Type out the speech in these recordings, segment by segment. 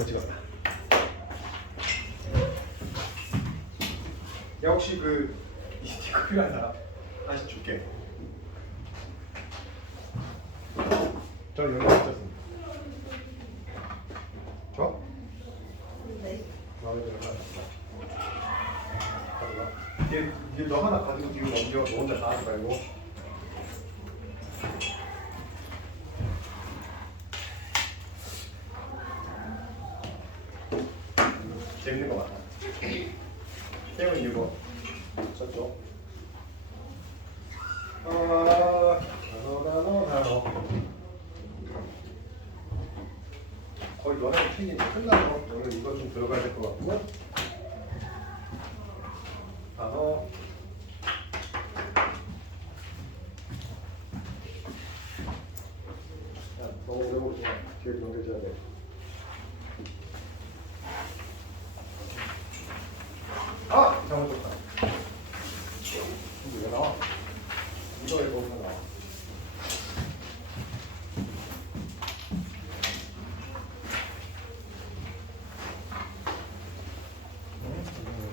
찍었다. 야 혹시 그 이 스티커 필요한 사람 하나씩 줄게. 저 여기 붙였습니다. 저? 네. 마음에 들어 하나 가져가. 얘 너 하나 가지고 뒤로 넘겨. 너 혼자 다 하지 말고. 재밌는 거 많아. 게임은 이거 썼죠. 단어. 거의 너네 퀴즈 이제 끝나서 오늘 이거 좀 들어가야 될 것 같고. 단어. 야, 너무 오래 보지 마. 뒤에 넘겨줘야 돼. 아! 잘못 줬다. 이거 왜 나와? 이거 왜 거기서 나와?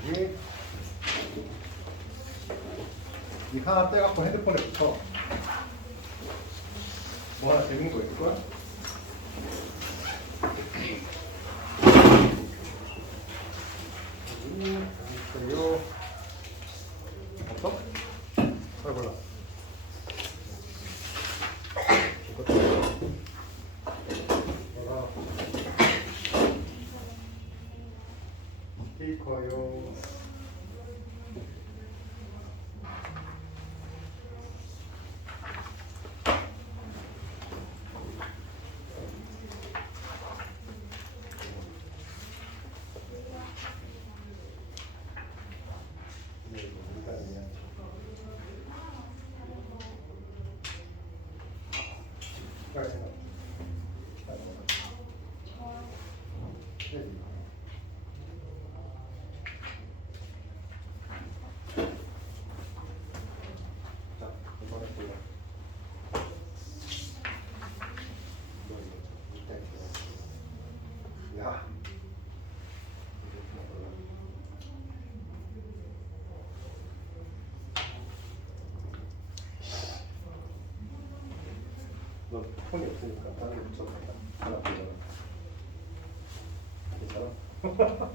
여기 이 하나 떼갖고 핸드폰에 붙여. 뭐 하나 재밌는 거 있을걸? 여기 없어? 잘 몰라. 스피커요. 야. 너 폰이 없으니까 다른 데 붙여도 된다. 하나 보잖아. 괜찮아?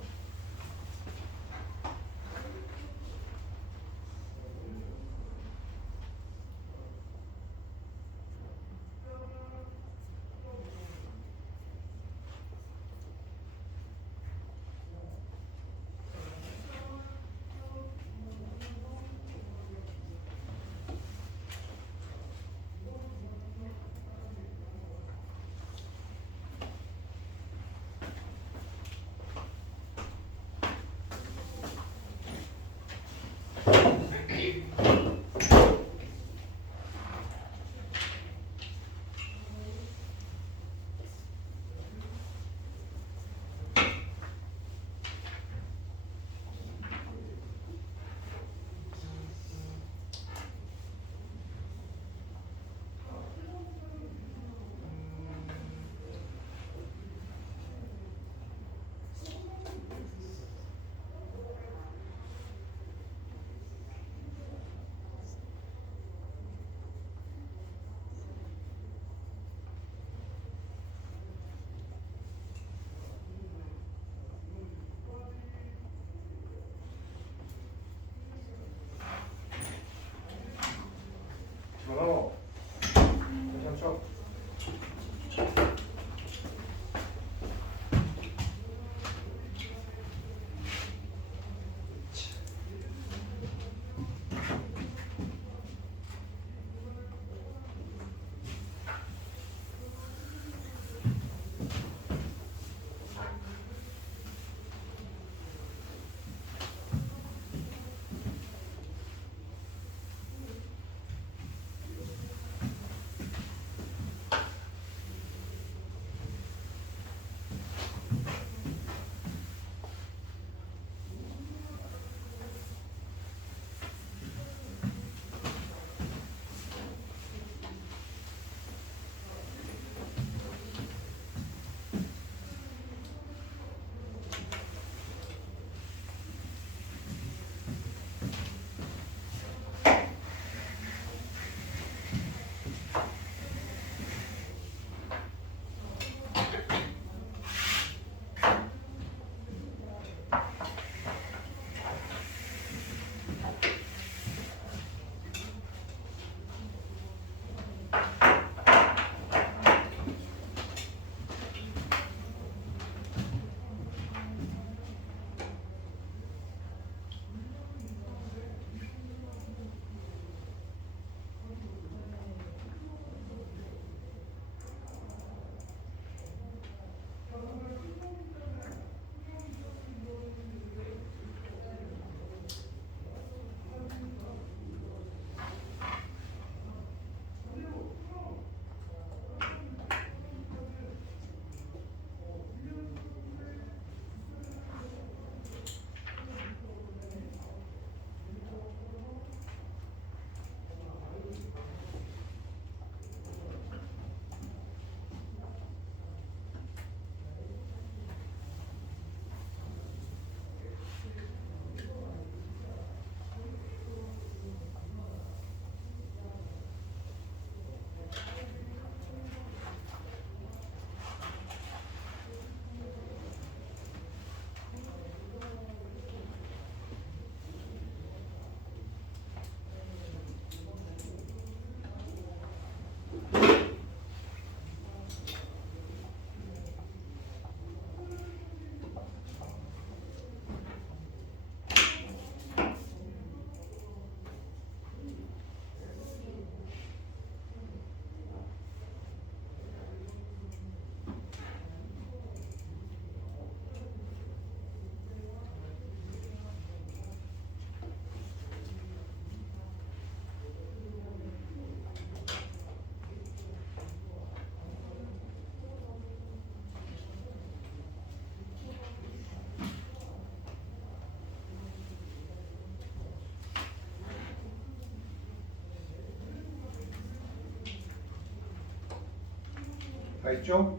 다 있죠?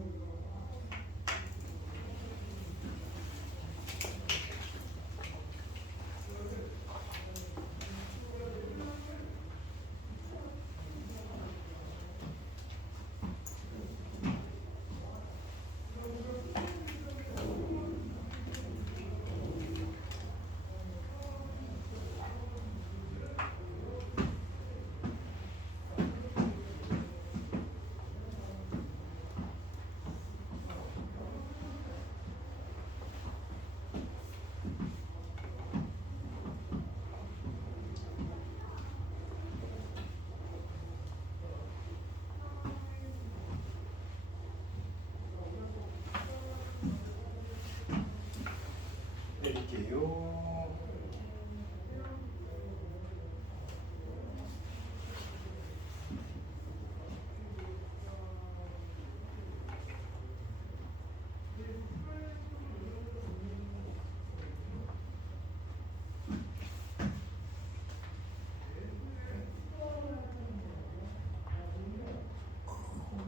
내릴게요.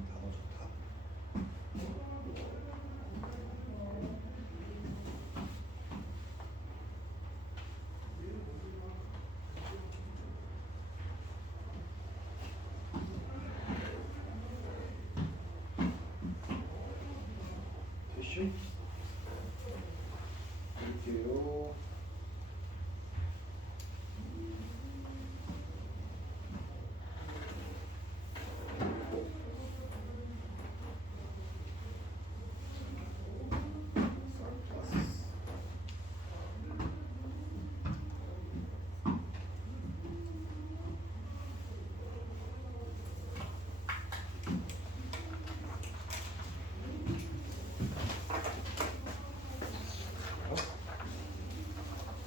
단어 좋다. 됐슈? 내릴게요.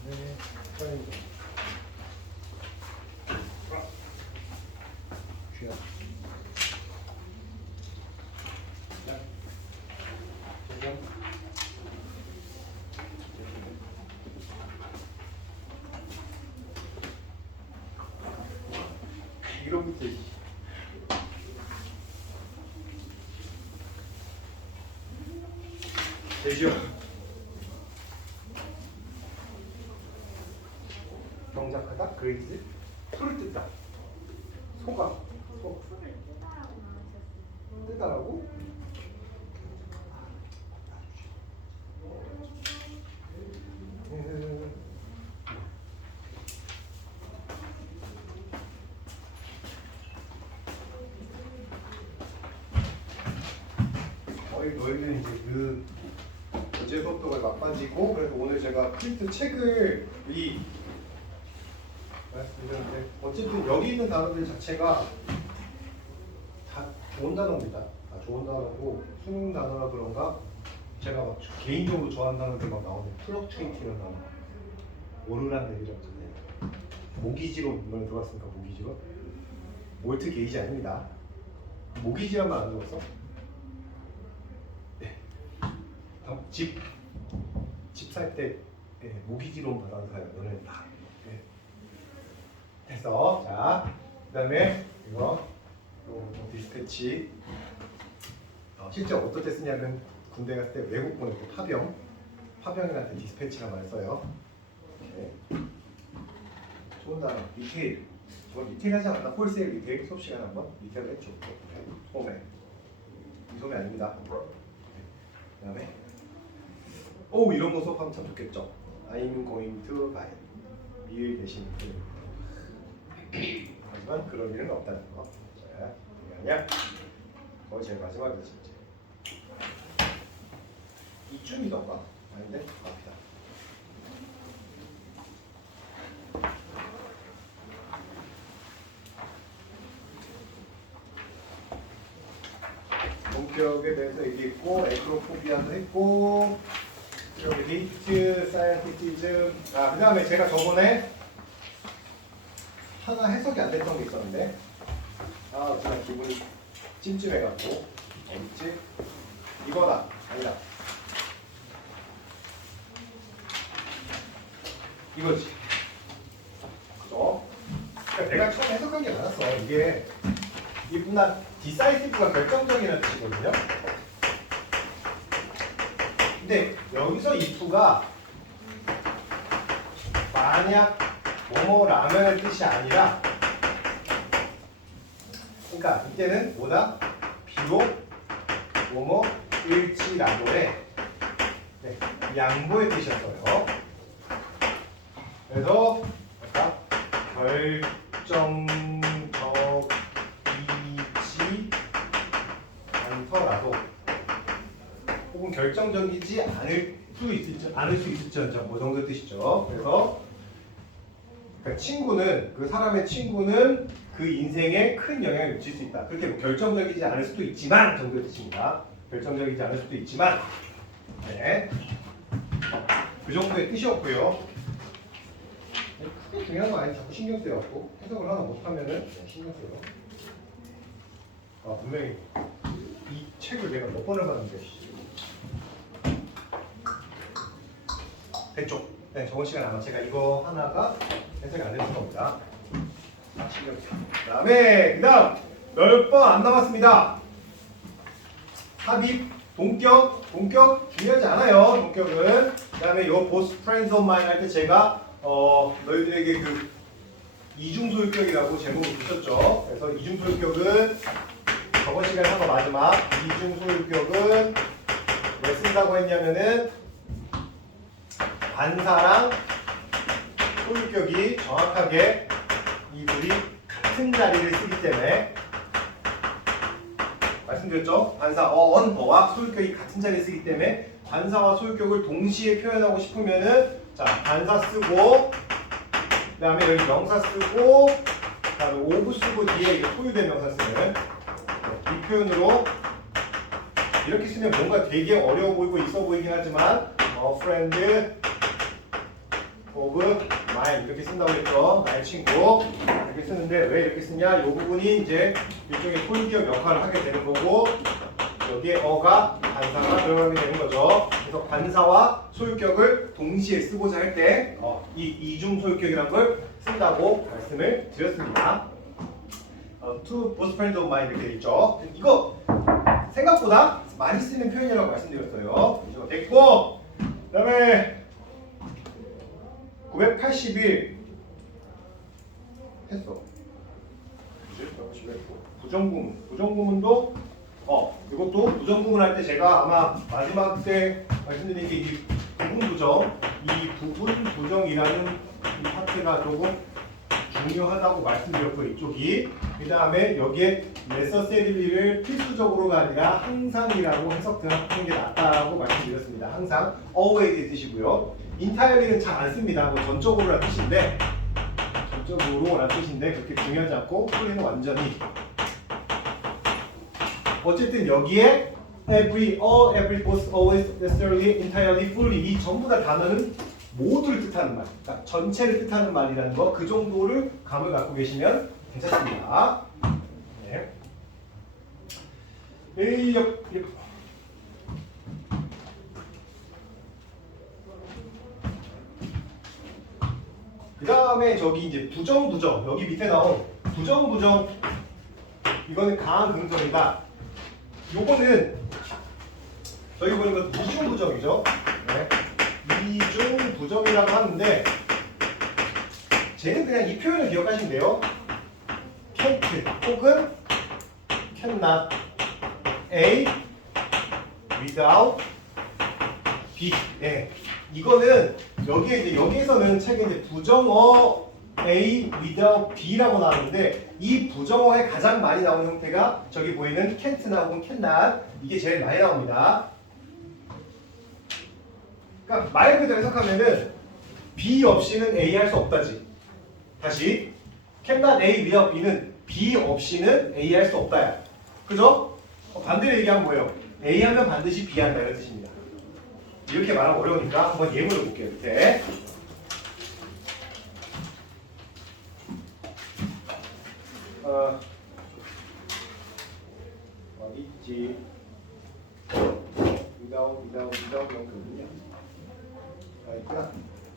네, 사인도. 귀엽. 자, 도전. 이런부터. 되죠? 경작하다, 그레이즈, 풀을 뜯다, 소가, 소, 풀을 뜨다라고 말하셨어요. 뜯다라고? 거의 너희는 이제 그 어제 수업도 막빠지고 그래서 오늘 제가 프린트 책을 말씀드렸는데 어쨌든 여기 있는 단어들 자체가 다 좋은 단어입니다. 다 좋은 단어고 수능 단어라 그런가 제가 막 개인적으로 좋아하는 단어들 막 나오는 플럭추에이티라는 단어 오르락 내리락 있잖아요. 모기지론 이번에 들어봤습니까? 모기지론? 몰트 게이지 아닙니다. 모기지론만 안 들었어? 네. 집 살 때 모기지론 받아서 사요. 너네 다. 네. 됐어. 자, 그다음에 이거 디스패치. 실제 어떻게 쓰냐면 군대 갔을 때 외국 보내고 파병이한테 디스패치란 말을 써요. 이렇게. 좋은 단어. 리테일. 저 리테일 하지 않았나? 홀세일 리테일 수업 시간에 한번 리테일 했죠. 소매. 이 소매 아닙니다. 그다음에 오 이런 거 수업하면 참 좋겠죠. I'm going to buy. 미일 대신 하지만 그런 일은 없다는 거. 자, 이게 아니야. 거의 제일 마지막이지 이제. 이쯤이던가? 아닌데? 앞이다. 본격에 대해서 얘기했고 에크로포비아도 했고 여기 데이트, 사이언티티즘 그 다음에 제가 저번에 하나 해석이 안 됐던 게 있었는데 그냥 기분이 찜찜해갖고 어딨지? 이거다 아니다 이거지 그죠? 그러니까 내가 처음에 해석한 게 많았어 이게 나 디사이시브가 결정적이라는 뜻이거든요 근데 여기서 if가 만약 뭐뭐라면의 뜻이 아니라, 그러니까 이때는 뭐다? 비록 뭐뭐일지라도의 양보의 뜻이었어요. 그래서 결정적이지 않더라도 혹은 결정적이지 않을 수 있을지언정 뭐 정도 뜻이죠. 그래서 그러니까 친구는 그 사람의 친구는 그 인생에 큰 영향을 미칠 수 있다. 그렇게 뭐 결정적이지 않을 수도 있지만 정도의 뜻입니다. 결정적이지 않을 수도 있지만 네. 그 정도의 뜻이었고요. 크게 중요한 거 아니 자꾸 신경 쓰여갖고 해석을 하나 못하면은 신경 쓰여. 아 분명히 이 책을 내가 몇 번을 봤는데 됐죠? 네, 저번 시간에 아마 제가 이거 하나가 해석이 안 됐을 겁니다. 신경 쓰여. 그다음 몇 번 안 남았습니다. 삽입, 동격 중요하지 않아요. 동격은. 그다음에 요 both friends of mine 할 때 제가 너희들에게 그 이중소유격이라고 제목을 붙였죠. 그래서 이중소유격은 저번 시간에 한 거 마지막 이중소유격은 왜 쓴다고 했냐면은 반사랑 소유격이 정확하게 이 둘이 같은 자리를 쓰기 때문에 말씀드렸죠? 반사 어와 소유격이 같은 자리에 쓰기 때문에 반사와 소유격을 동시에 표현하고 싶으면은 자 반사 쓰고 그다음에 여기 명사 쓰고 그다음에 오브 쓰고 뒤에 이게 소유된 명사 쓰는 이 표현으로 이렇게 쓰면 뭔가 되게 어려워 보이고 있어 보이긴 하지만 friend of mine 이렇게 쓴다고 했죠. 나의 친구 이렇게 쓰는데 왜 이렇게 쓰냐? 이 부분이 이제 일종의 소유격 역할을 하게 되는 거고 여기에 어가 반사가 들어가게 되는 거죠. 그래서 반사와 소유격을 동시에 쓰고자 할 때 이 이중 소유격이라는 걸 쓴다고 말씀을 드렸습니다. To both friends of mine 이렇게 돼 있죠. 이거 생각보다 많이 쓰는 표현이라고 말씀드렸어요. 이거 됐고 그다음에 981 했어. 부정구문도 이것도 부정구문 할 때 제가 아마 마지막 때 말씀드린 게 이 부분 부정이라는 이 파트가 조금 중요하다고 말씀드렸고 이쪽이 그 다음에 여기에 necessarily를 필수적으로가 아니라 항상이라고 해석하는 게 낫다고 말씀드렸습니다. 항상 always의 뜻이고요. entirely는 잘 안 씁니다. 뭐 전적으로라는 뜻인데 그렇게 중요하지 않고 소리는 완전히 어쨌든 여기에 every, all, every, both, always, necessarily, entirely, fully 이 전부 다 단어는 모두를 뜻하는 말, 그러니까 전체를 뜻하는 말이라는 거 그 정도를 감을 갖고 계시면 괜찮습니다. 네. 그 다음에 저기 이제 부정 여기 밑에 나온 부정 이거는 강한 긍정이다. 요거는 저희 보니까 이중 부정이죠. 네. 이중 부정이라고 하는데 쟤는 그냥 이 표현을 기억하시면 돼요. can't 혹은 cannot A without B. 네. 이거는 여기에서는 책에 이제 부정어 A without B라고 나오는데 이 부정어에 가장 많이 나오는 형태가 저기 보이는 can't나 혹은 cannot 이게 제일 많이 나옵니다. 그러니까 말 그대로 해석하면은 B 없이는 A 할 수 없다지. 다시 cannot A without B는 B 없이는 A 할 수 없다야. 그죠? 반대로 얘기하면 뭐예요? A 하면 반드시 B 한다 이런 뜻입니다. 이렇게 말하면 어려우니까 한번 예문을 볼게요. 밑에. 어디 있지? without 영금이냐? 있구나.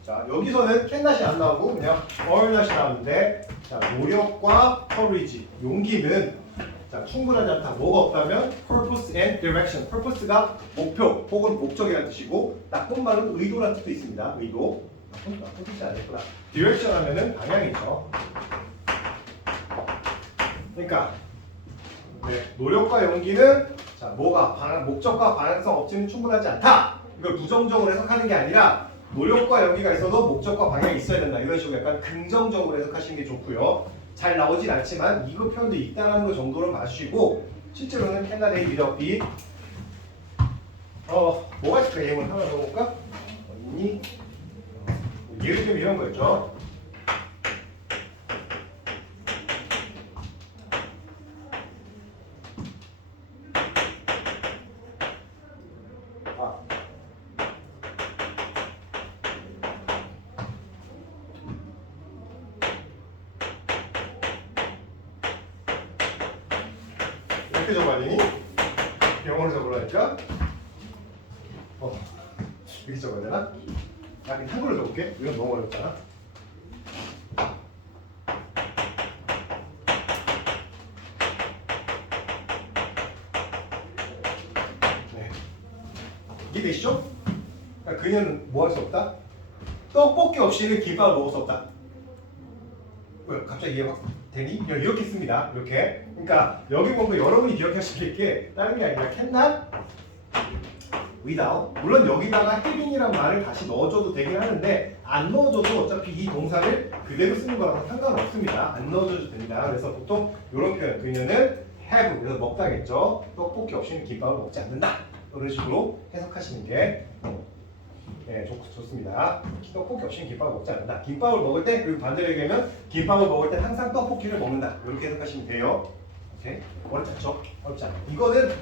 자, 여기서는 캔낫이 안 나오고 그냥 얼낫이 나오는데 자, 노력과 커리지, 용기는 자, 충분하지 않다. 뭐가 없다면 purpose and direction. purpose가 목표 혹은 목적이라는 뜻이고 나쁜 말은 의도라는 뜻도 있습니다. 의도. 나쁜 뜻이 아니구나. direction 하면은 방향이죠. 그러니까 노력과 용기는 자, 목적과 방향성 없이는 충분하지 않다. 이걸 부정적으로 해석하는 게 아니라 노력과 용기가 있어도 목적과 방향이 있어야 된다. 이런 식으로 약간 긍정적으로 해석하시는 게 좋고요. 잘 나오진 않지만 이거 표현도 있다는 거 정도는 봐주시고 실제로는 can they read a B 뭐가 있을까? 예문 하나 더 볼까? 있니? 예를 들면 이런 거였죠. 이렇게 적어야되니? 영어로 적으라니까? 이렇게 적어야 되나? 그냥 한글로 적을게. 이건 너무 어렵잖아. 네. 이해되시죠? 그러니까 그녀는 뭐 할 수 없다? 떡볶이 없이는 김밥을 먹을 수 없다. 왜 갑자기 이해 확 되니? 이렇게 씁니다. 이렇게. 그러니까 여기 보면 여러분이 기억하실 게 다른 게 아니라 캔난 without. 물론 여기다가 having이라는 말을 다시 넣어줘도 되긴 하는데 안 넣어줘도 어차피 이 동사를 그대로 쓰는 거랑 상관없습니다. 안 넣어줘도 됩니다. 그래서 보통 이런 표현 그녀는 have 그래서 먹다겠죠. 떡볶이 없이는 김밥을 먹지 않는다. 이런 식으로 해석하시는 게 네, 좋습니다. 떡볶이 없이는 김밥을 먹지 않는다. 김밥을 먹을 때 그리고 반대로 얘기하면 김밥을 먹을 때 항상 떡볶이를 먹는다. 이렇게 해석하시면 돼요. 오케이? 어렵지 않죠? 어렵지 않아요. 이거는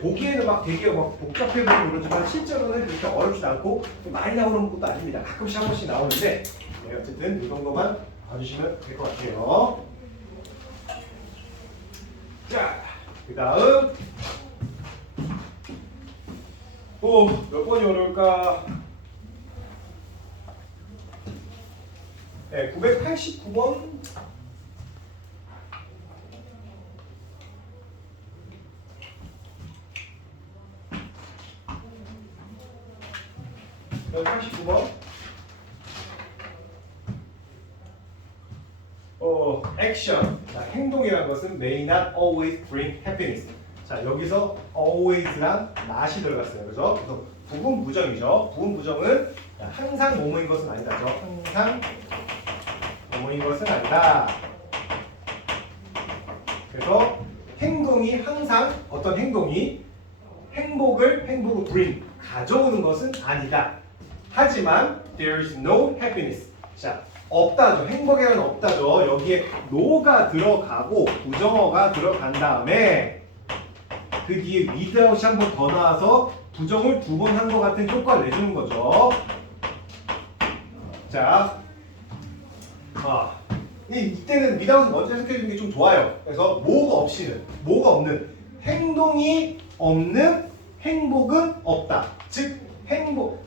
보기에는 막 되게 막 복잡해 보이고 그렇지만 실제로는 그렇게 어렵지 않고 많이 나오는 것도 아닙니다. 가끔씩 한 번씩 나오는데 네, 어쨌든 이 정도만 봐주시면 될 것 같아요. 자, 그 다음 몇 번이 어려울까? 네, 989번. 네, 89번. 액션. 자, 행동이라는 것은 may not always bring happiness. 자, 여기서 always랑 not이 들어갔어요. 그죠? 그래서 부분 부정이죠. 부분 부정은 항상 뭐뭐인 것은 아니다죠. 항상 뭐뭐인 것은 아니다. 그래서 행동이 항상 어떤 행동이 행복을 bring 가져오는 것은 아니다. 하지만 there is no happiness. 자, 없다죠. 행복에는 없다죠. 여기에 no가 들어가고 부정어가 들어간 다음에 그 뒤에 without이 한 번 더 나와서 부정을 두 번 한 것 같은 효과를 내주는 거죠. 자, 이때는 without을 먼저 해석해주는 게 좀 좋아요. 그래서 뭐가 없는 행동이 없는 행복은 없다. 즉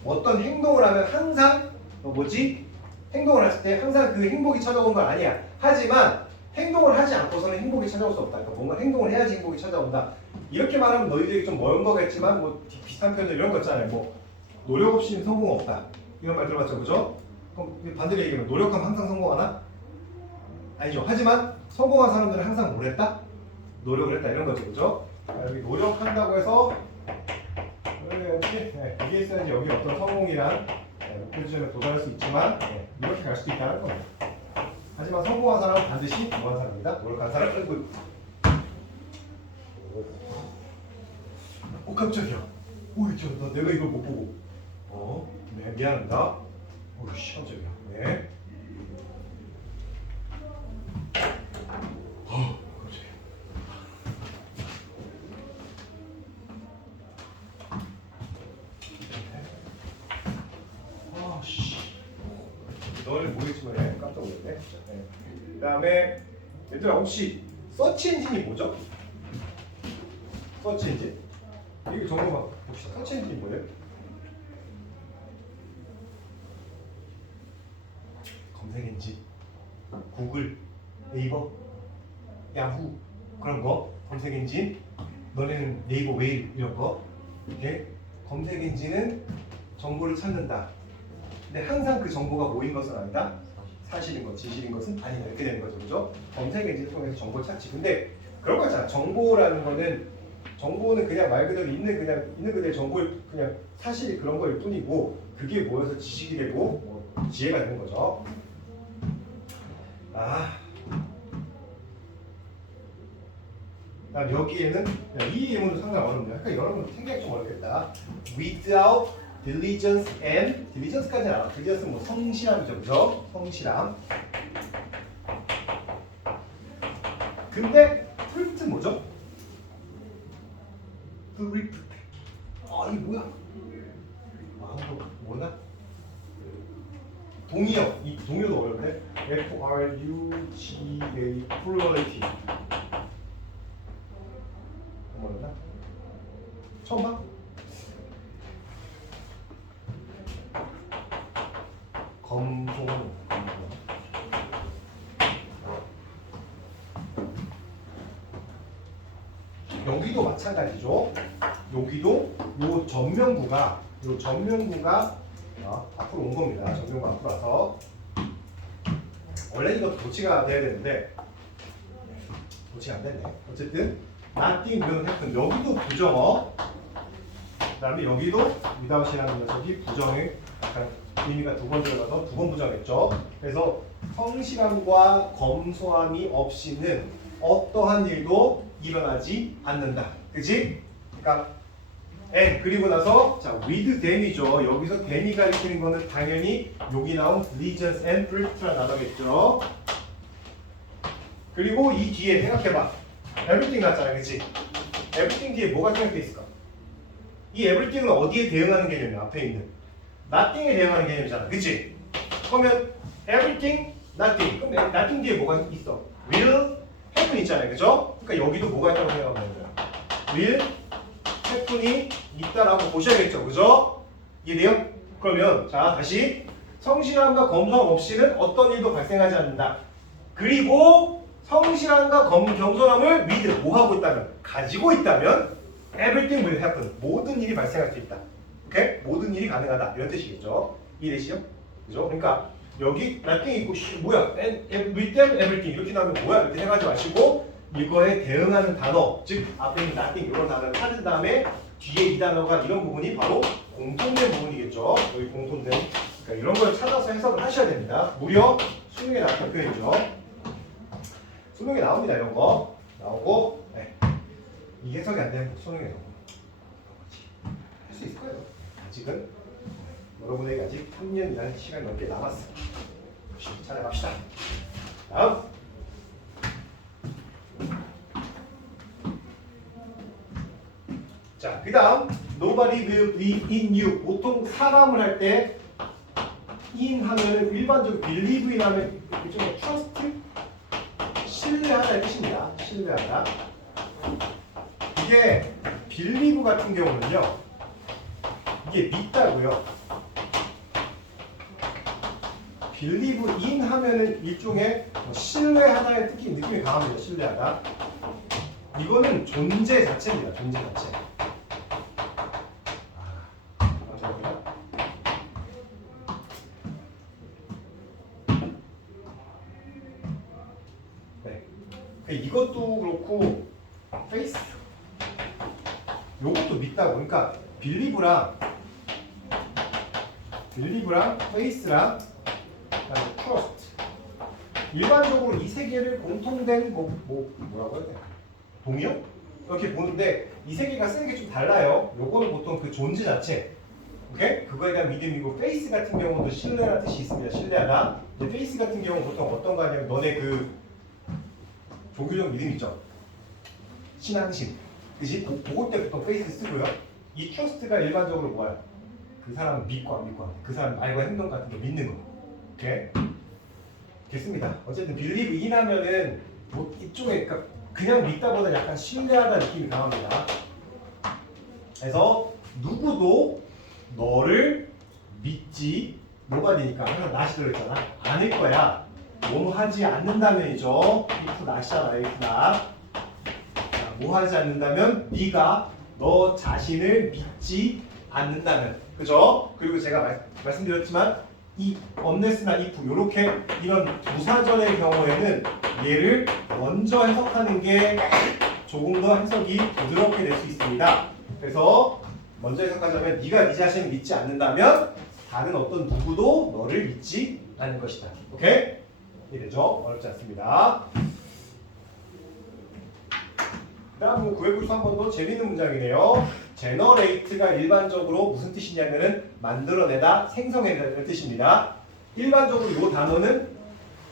어떤 행동을 하면 항상 행동을 했을 때 항상 그 행복이 찾아오는 건 아니야. 하지만 행동을 하지 않고서는 행복이 찾아올 수 없다. 그러니까 뭔가 행동을 해야지 행복이 찾아온다. 이렇게 말하면 너희들이 좀 먼 거겠지만 뭐 비슷한 표현들 이런 거 있잖아요. 뭐 노력 없이는 성공 없다. 이런 말 들어봤죠, 그죠? 그럼 반대로 얘기하면 노력하면 항상 성공하나? 아니죠. 하지만 성공한 사람들은 항상 뭘 했다? 노력을 했다 이런 거죠, 그죠? 여기 노력한다고 해서 이게 있어야지 여기 어떤 성공이란 목표 지점에 도달할 수 있지만 이렇게 갈 수도 있다는 겁니다. 하지만 성공한 사람은 반드시 뭐한 사람입니다. 노력한 사람은 깜짝이야. 나 내가 이걸 못 보고. 네, 미안합니다. 씨, 깜짝이야. 네. 깜짝이야. 너를 모르겠지만 깜짝 놀랐네. 네. 그 다음에 얘들아 혹시 서치 엔진이 뭐죠? 서치 엔진? 이거 정보만 봅시다. 서치 엔진이 뭐예요? 검색 엔진, 구글, 네이버, 야후 그런 거. 검색 엔진, 너네는 네이버 웨일 이런 거. 예? 검색 엔진은 정보를 찾는다. 근데 항상 그 정보가 뭐인 것은 아니다. 사실인 것, 진실인 것은 아니다. 이렇게 되는 거죠, 그죠? 검색 엔진을 통해서 정보를 찾지. 근데 그런 거 있잖아. 정보라는 정보는 그냥 말 그대로 있는 그대로 정보를 그냥 사실이 그런 거일 뿐이고 그게 모여서 지식이 되고 뭐 지혜가 되는 거죠. 그다음 여기에는 이 예문도 상당히 어렵네요. 약간 여러분 생각이 좀 어렵겠다. Without diligence and diligence까지는 알아. diligence는 뭐 성실함이죠, 그죠? 성실함. 근데 fruit 뭐죠? fruit. 이게 뭐야? 뭐나? 동의어. 이 동의어도 어렵네. F-R-U-G-A plurality. 뭐였나? 처음 봐? 검송. 여기도 마찬가지죠. 여기도 요 전면구가 앞으로 온 겁니다. 전면구 앞으로 와서 원래 이거 도치가 돼야 되는데 도치가 안 됐네. 어쨌든 nothing will happen. 여기도 부정어. 그다음에 여기도 without이라는 녀석이 부정의 약간 의미가 두 번 들어가서 두 번 부정했죠. 그래서 성실함과 검소함이 없이는 어떠한 일도 일어나지 않는다. 그치? 그러니까 and 그리고 나서 자 with them이죠. 여기서 them이가 일으키는 거는 당연히 여기 나온 diligence and fruit라는 단어겠죠. 그리고 이 뒤에 생각해봐. everything 났잖아, 그치? everything 뒤에 뭐가 생각돼 있을까? 이 everything은 어디에 대응하는 개념이야? 앞에 있는 nothing에 대응하는 개념이잖아, 그치? 그러면 everything, nothing. 그럼 nothing 뒤에 뭐가 있어? will happen 있잖아요, 그죠? 그러니까 여기도 뭐가 있다고 생각하면 돼요? will happen이 있다라고 보셔야겠죠, 그죠? 이해돼요? 그러면 자 다시 성실함과 검소함 없이는 어떤 일도 발생하지 않는다. 그리고 성실함과 겸손함을 with 뭐 하고 있다면 가지고 있다면 everything will happen 모든 일이 발생할 수 있다. 오케이? 모든 일이 가능하다 이런 뜻이겠죠. 이해되시죠? 그죠? 그러니까 여기 nothing 있고 뭐야? with them everything 이렇게 나오면 뭐야? 이렇게 생각하지 마시고 이거에 대응하는 단어 즉 앞에 있는 nothing 이런 단어를 찾은 다음에 뒤에 이 단어가 이런 부분이 바로 공통된 부분이겠죠. 여기 공통된 그러니까 이런 걸 찾아서 해석을 하셔야 됩니다. 무려 수능에 나왔던 표현이죠. 수능에 나옵니다. 이런 거 나오고 네. 이 해석이 안 되면 수능에 할 수 있을 거예요. 아직은 여러분에게 아직 3년이라는 시간이 넘게 남았어. 열심히 찾아갑시다. 다음. 자, 그 다음 Nobody will believe in you. 보통 사람을 할 때 in 하면은 일반적으로 believe in 하면 일종의 trust? 신뢰하다의 뜻입니다. 신뢰하다. 이게 believe 같은 경우는요. 이게 믿다고요. believe in 하면은 일종의 신뢰하다의 느낌이 강합니다. 신뢰하다. 이거는 존재 자체입니다. 존재 자체. 네. 이것도 그렇고 페이스 요것도 믿다고. 그러니까 빌리브랑 페이스랑 그다음에 트러스트 일반적으로 이 세 개를 공통된 뭐라고 해야 돼? 동의어? 이렇게 보는데 이 세 개가 쓰는 게 좀 달라요. 요거는 보통 그 존재 자체, 오케이? 그거에 대한 믿음이고 페이스 같은 경우도 신뢰라는 뜻이 있습니다. 신뢰하다. 근데 페이스 같은 경우는 보통 어떤 거 하냐면 너네 그 종교적 믿음 있죠? 신앙심, 그지? 그거 때 보통 페이스 쓰고요. 이 트러스트가 일반적으로 뭐야? 그 사람 믿고 안 믿고 그 사람 말과 행동 같은 거 믿는 거, 오케이? 됐습니다. 어쨌든 believe in 하면은 뭐 이쪽에 그냥 믿다보다 약간 신뢰하다 느낌이 강합니다. 그래서 누구도 너를 믿지 nobody니까 항상 not이 들어있잖아. 않을 거야. 너무 하지 않는다면이죠. if not이잖아. if not. 뭐 하지 않는다면? 네가 너 자신을 믿지 않는다면. 그죠? 그리고 제가 말씀드렸지만 이 unless나 if 요렇게 이런 부사절의 경우에는 얘를 먼저 해석하는 게 조금 더 해석이 부드럽게 될 수 있습니다. 그래서 먼저 해석하자면 네가 네 자신을 믿지 않는다면 다른 어떤 누구도 너를 믿지 않을 것이다. 오케이? 이래죠? 어렵지 않습니다. 그 다음 993번도 재밌는 문장이네요. generate가 일반적으로 무슨 뜻이냐면은 만들어내다, 생성해내다는 뜻입니다. 일반적으로 이 단어는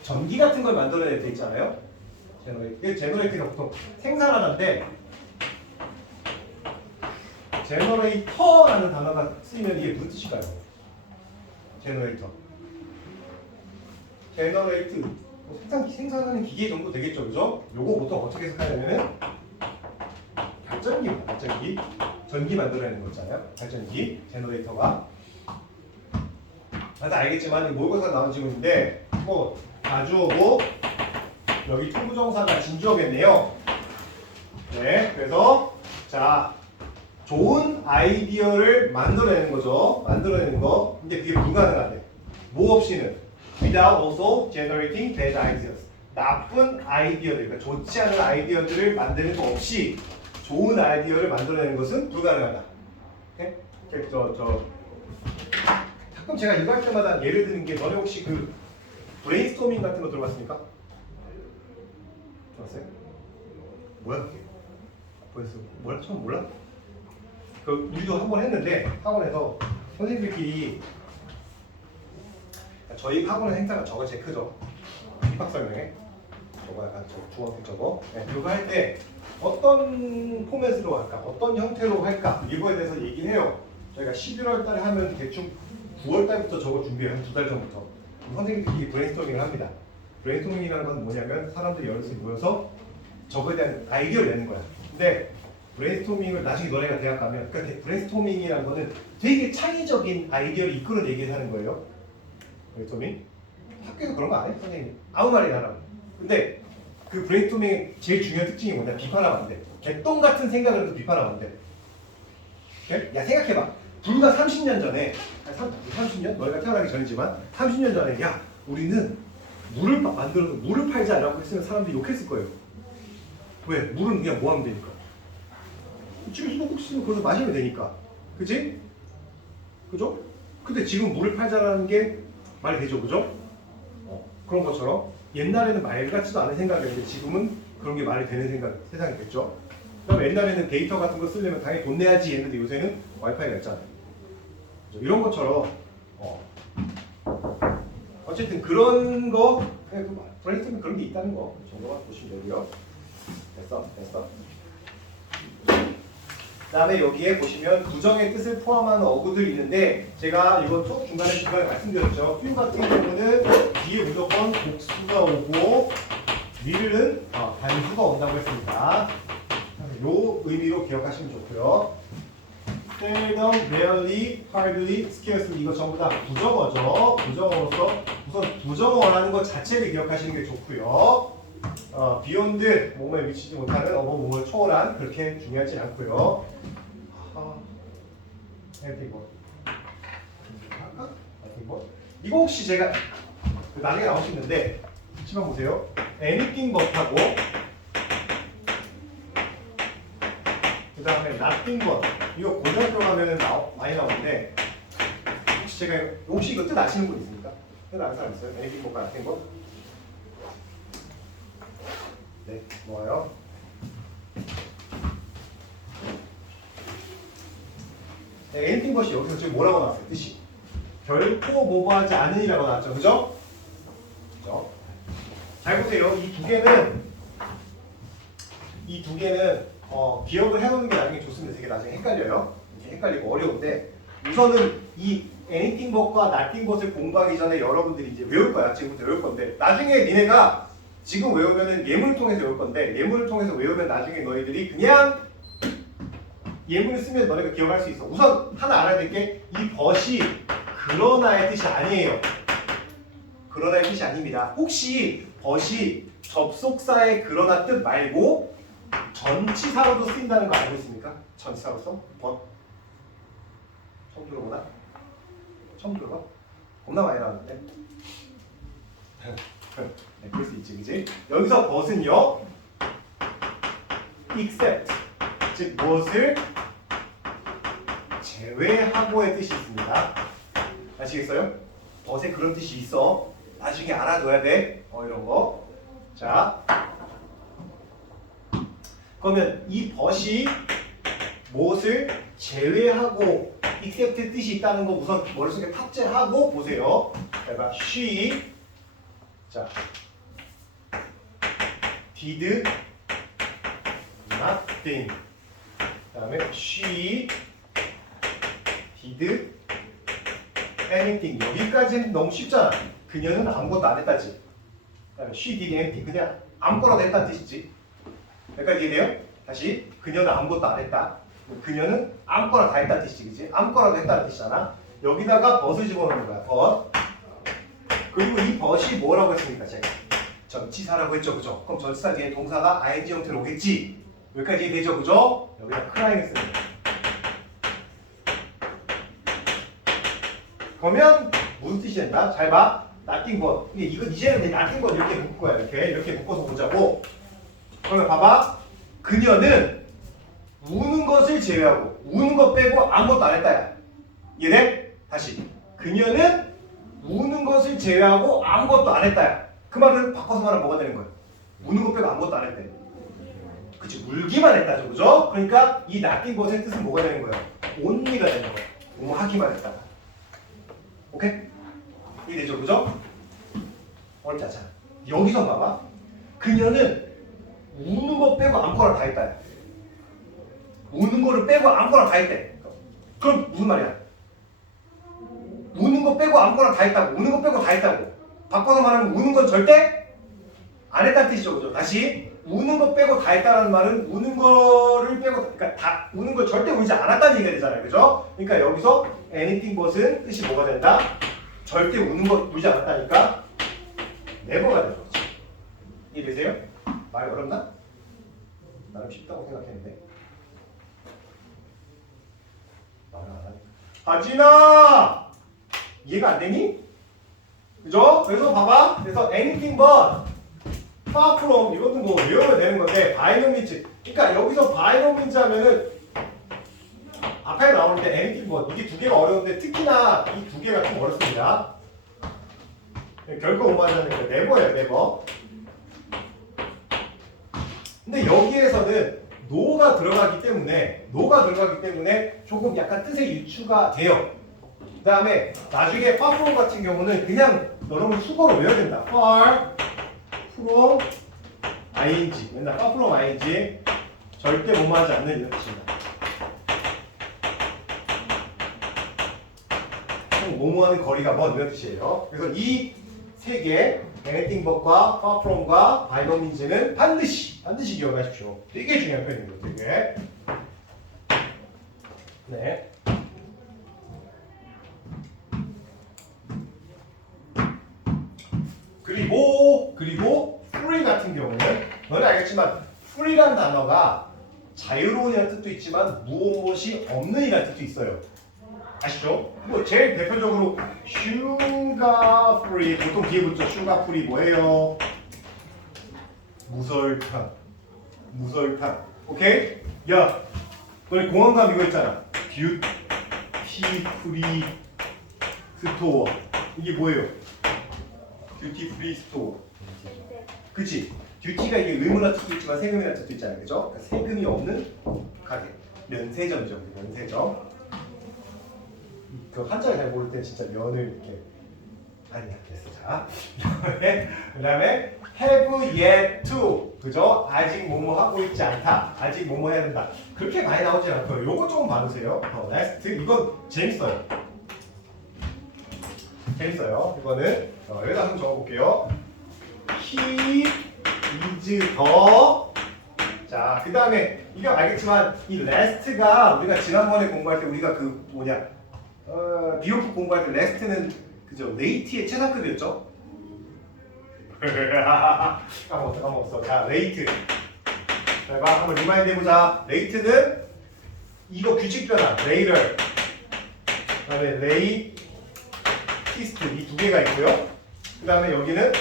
전기 같은 걸 만들어낼 때 있잖아요. generate가 보통 생산하는데 generator라는 단어가 쓰이면 이게 무슨 뜻일까요? generator. generate 생산하는 기계 정도 되겠죠, 그죠? 요거 보통 어떻게 해석하냐면은 발전기, 전기 만들어내는 거 있잖아요. 발전기, 제너레이터가. 다들 알겠지만 모의고사 나온 질문인데 뭐 가주어고 여기 투부정사가 진주어겠네요. 네, 그래서 자 좋은 아이디어를 만들어내는 거죠. 만들어내는 거. 근데 그게 불가능하대. 뭐 없이는 without also generating bad ideas. 나쁜 아이디어들, 그러니까 좋지 않은 아이디어들을 만드는 거 없이 좋은 아이디어를 만들어내는 것은 불가능하다. 오케이? 가끔 제가 이거 할 때마다 예를 드는 게 너네 혹시 그 브레인스토밍 같은 거 들어봤습니까? 들어봤어요? 뭐야 그게? 벌써 뭐야? 처음 몰라? 그 우리도 한 번 했는데 학원에서 선생님들끼리 저희 학원의 행사가 저거 제일 크죠. 입학 설명회 저거 약간 중학교 저거. 네, 이거 할 때 어떤 포맷으로 할까? 어떤 형태로 할까? 이거에 대해서 얘기를 해요. 저희가 11월 달에 하면 대충 9월 달부터 저거 준비해요. 한 2달 전부터. 선생님들끼리 브레인스토밍을 합니다. 브레인스토밍이라는 건 뭐냐면 사람들이 여럿이 모여서 저거에 대한 아이디어를 내는 거야. 근데 브레인스토밍을 나중에 너네가 대학 가면 그러니까 브레인스토밍이라는 거는 되게 창의적인 아이디어를 이끌어 내게 하는 거예요. 브레인스토밍? 학교에서 그런 거 안 해? 선생님 아무 말이나 하라고. 근데 그 브레인스토밍의 제일 중요한 특징이 뭐냐? 비판하면 안 돼. 개똥 같은 생각을 해도 비판하면 안 돼. 오케이? 야 생각해봐. 불과 30년 전에 30년? 너희가 태어나기 전이지만 30년 전에 야 우리는 물을 만들어서 물을 팔자라고 했으면 사람들이 욕했을 거예요. 왜? 물은 그냥 뭐 하면 되니까. 집에 수도국 있으면 거기서 마시면 되니까. 그치? 그죠? 근데 지금 물을 팔자라는 게 말이 되죠, 그죠? 그런 것처럼 옛날에는 말 같지도 않은 생각이었는데 지금은 그런 게 말이 되는 세상이 됐죠. 그럼 옛날에는 데이터 같은 거 쓰려면 당연히 돈 내야지 했는데 요새는 와이파이가 있잖아요. 그죠? 이런 것처럼 어쨌든 그런 거 브레인스토밍 그런 게 있다는 거 정도만 보시면 되고요. 됐어. 그 다음에 여기에 보시면 부정의 뜻을 포함하는 어구들이 있는데 제가 이거 쭉 중간에 말씀드렸죠. few 같은 경우는 뒤에 무조건 복수가 오고 will은 단수가 온다고 했습니다. 요 의미로 기억하시면 좋고요. seldom, rarely, hardly, scarcely 이거 전부 다 부정어죠. 부정어로서 우선 부정어라는 것 자체를 기억하시는 게 좋고요. beyond 몸에 미치지 못하는 몸을 초월한 그렇게 중요하지 않고요. 이거 혹시 제가 나중에 나올 수 있는데 치만 보세요. anything but하고 그 다음에 nothing but 이거 고등학교 가면 많이 나오는데 혹시 이거 뜻 아시는 분 있습니까? 뜻 아는 사람 있어요? anything but과 nothing but? 네, 뭐예요? 네, anything but이 여기서 지금 뭐라고 나왔어요? 뜻이 결코 모호하지 않으니라고 나왔죠, 그죠? 그죠? 잘 보세요. 이 두 개는 기억을 해놓는 게 나중에 좋습니다. 되게 나중에 헷갈려요. 이게 헷갈리고 어려운데 우선은 이 anything but과 nothing but을 공부하기 전에 여러분들이 이제 외울 거야. 지금부터 외울 건데 나중에 니네가 지금 외우면은 예문을 통해서 외울 건데 예문을 통해서 외우면 나중에 너희들이 그냥 예문을 쓰면 너네가 기억할 수 있어. 우선 하나 알아야 될 게 이 but이 그러나의 뜻이 아니에요. 그러나의 뜻이 아닙니다. 혹시 but이 접속사의 그러나 뜻 말고 전치사로도 쓰인다는 거 알고 있습니까? 전치사로서 but 처음 들어보나? 처음 들어봐? 겁나 많이 나왔는데. 네, 그럴 수 있지, 그지? 여기서 but은요, except, 즉 무엇을 제외하고의 뜻이 있습니다. 아시겠어요? but에 그런 뜻이 있어. 나중에 알아둬야 돼. 이런 거. 자, 그러면 이 but이 무엇을 제외하고 except의 뜻이 있다는 거 우선 머릿속에 탑재하고 보세요. 자, she did nothing. 그다음에 she did anything. 여기까지는 너무 쉽잖아. 그녀는 아무것도 안 했다지. 그다음에 she did anything. 그냥 아무거나 했다는 뜻이지. 여기까지 이해돼요? 다시 그녀는 아무것도 안 했다. 그녀는 아무거나 다 했다는 뜻이지, 그치? 아무거나도 했다는 뜻이잖아. 여기다가 벗을 집어넣는 거야, 벗. 그리고 이 벗이 뭐라고 했습니까, 제가? 전치사라고 했죠, 그죠? 그럼 전치사 뒤에 동사가 ing 형태로 오겠지? 여기까지 이해되죠, 그죠? 여기다 crying 쓰는 거야. 그러면 무슨 뜻이 된다? 잘 봐. nothing but. 이거 이제는 nothing but 이렇게 묶을 거야, 이렇게 묶어서 보자고. 그러면 봐봐. 그녀는 우는 것을 제외하고 우는 것 빼고 아무것도 안 했다야. 이해돼? 다시. 그녀는 우는 것을 제외하고 아무것도 안 했다야. 그 말을 바꿔서 말하면 뭐가 되는 거야? 우는 것 빼고 아무것도 안 했대. 그치, 울기만 했다죠, 그죠? 그러니까 이 nothing but의 뜻은 뭐가 되는 거야? only가 되는 거야. 뭐뭐 하기만 했다. 오케이? 이해되죠, 그죠? 자, 여기서 봐봐. 그녀는 우는 거 빼고 아무거나 다 했다. 우는 거를 빼고 아무거나 다 했대. 그럼 무슨 말이야? 우는 거 빼고 아무거나 다 했다고. 우는 거 빼고 다 했다고. 바꿔서 말하면 우는 건 절대 안 했다는 뜻이죠, 그죠? 다시 우는 거 빼고 다 했다는 말은 우는 거를 빼고, 그러니까 다 우는 거 절대 울지 않았다는 얘기가 되잖아요, 그죠? 그러니까 여기서 anything but은 뜻이 뭐가 된다? 절대 우는 거 울지 않았다니까 never가 되는 거죠. 이해되세요? 말이 어렵나? 나름 쉽다고 생각했는데. 말을 안 하니까. 하진아! 이해가 안 되니? 그죠? 그래서 봐봐. 그래서 anything but, far from, 이것도 뭐 외우면 되는 건데, by no means. 그러니까 여기서 by no means 하면은 앞에 나올 때 anything but, 이게 두 개가 어려운데 특히나 이 두 개가 좀 어렵습니다. 결코 못 맞는 게 never예요, never. 근데 여기에서는 no가 들어가기 때문에 조금 약간 뜻의 유추가 돼요. 그 다음에 나중에 far from 같은 경우는 그냥 여러분 수거로 외워야 된다. far from ing. 맨날 far from ing. 절대 못 맞지 않는 이런 뜻입니다. 뭐뭐하는 거리가 먼 이런 뜻이에요. 그래서 이 세 개, anything but과 far from과 by no means는 반드시 기억하십시오. 되게 중요한 표현이에요. 되게. 네. 그리고 free 같은 경우는 너는 알겠지만 free란 단어가 자유로운이라는 뜻도 있지만 무엇이 없는이라는 뜻도 있어요. 아시죠? 뭐 제일 대표적으로 슈가 프리, 보통 뒤에 붙죠. 슈가 프리 뭐예요? 무설탕. 오케이? 야, 너희 공항 가면 이거 있잖아. 듀티 프리 스토어. 이게 뭐예요? 듀티 프리 스토어. 그치? 듀티가 이게 의무나 뜻도 있지만 세금이라는 뜻도 있잖아요. 그죠? 그러니까 세금이 없는 가게. 면세점이죠. 면세점. 그 한자를 잘 모를 때 진짜 면을 이렇게 아니야 됐어. 자 그 다음에 have yet to, 그죠? 아직 뭐뭐 하고 있지 않다, 아직 뭐뭐 해야 된다. 그렇게 많이 나오진 않고요. 요거 조금 봐주세요. last, 이건 재밌어요. 이거는 여기다 한번 적어볼게요. he is the, 자 그 다음에 이거 알겠지만 이 last가 우리가 지난번에 공부할 때 우리가 그 뭐냐 미호프 공부할 때 레스트는 그죠? 레이트의 최상급이었죠? 까먹었어. 자, 레이트. 잘 봐. 한번 리마인드 해보자. 레이트는 이거 규칙 변화. 레이럴. 그 다음에 레이, 티스트. 이 두 개가 있고요. 그 다음에 여기는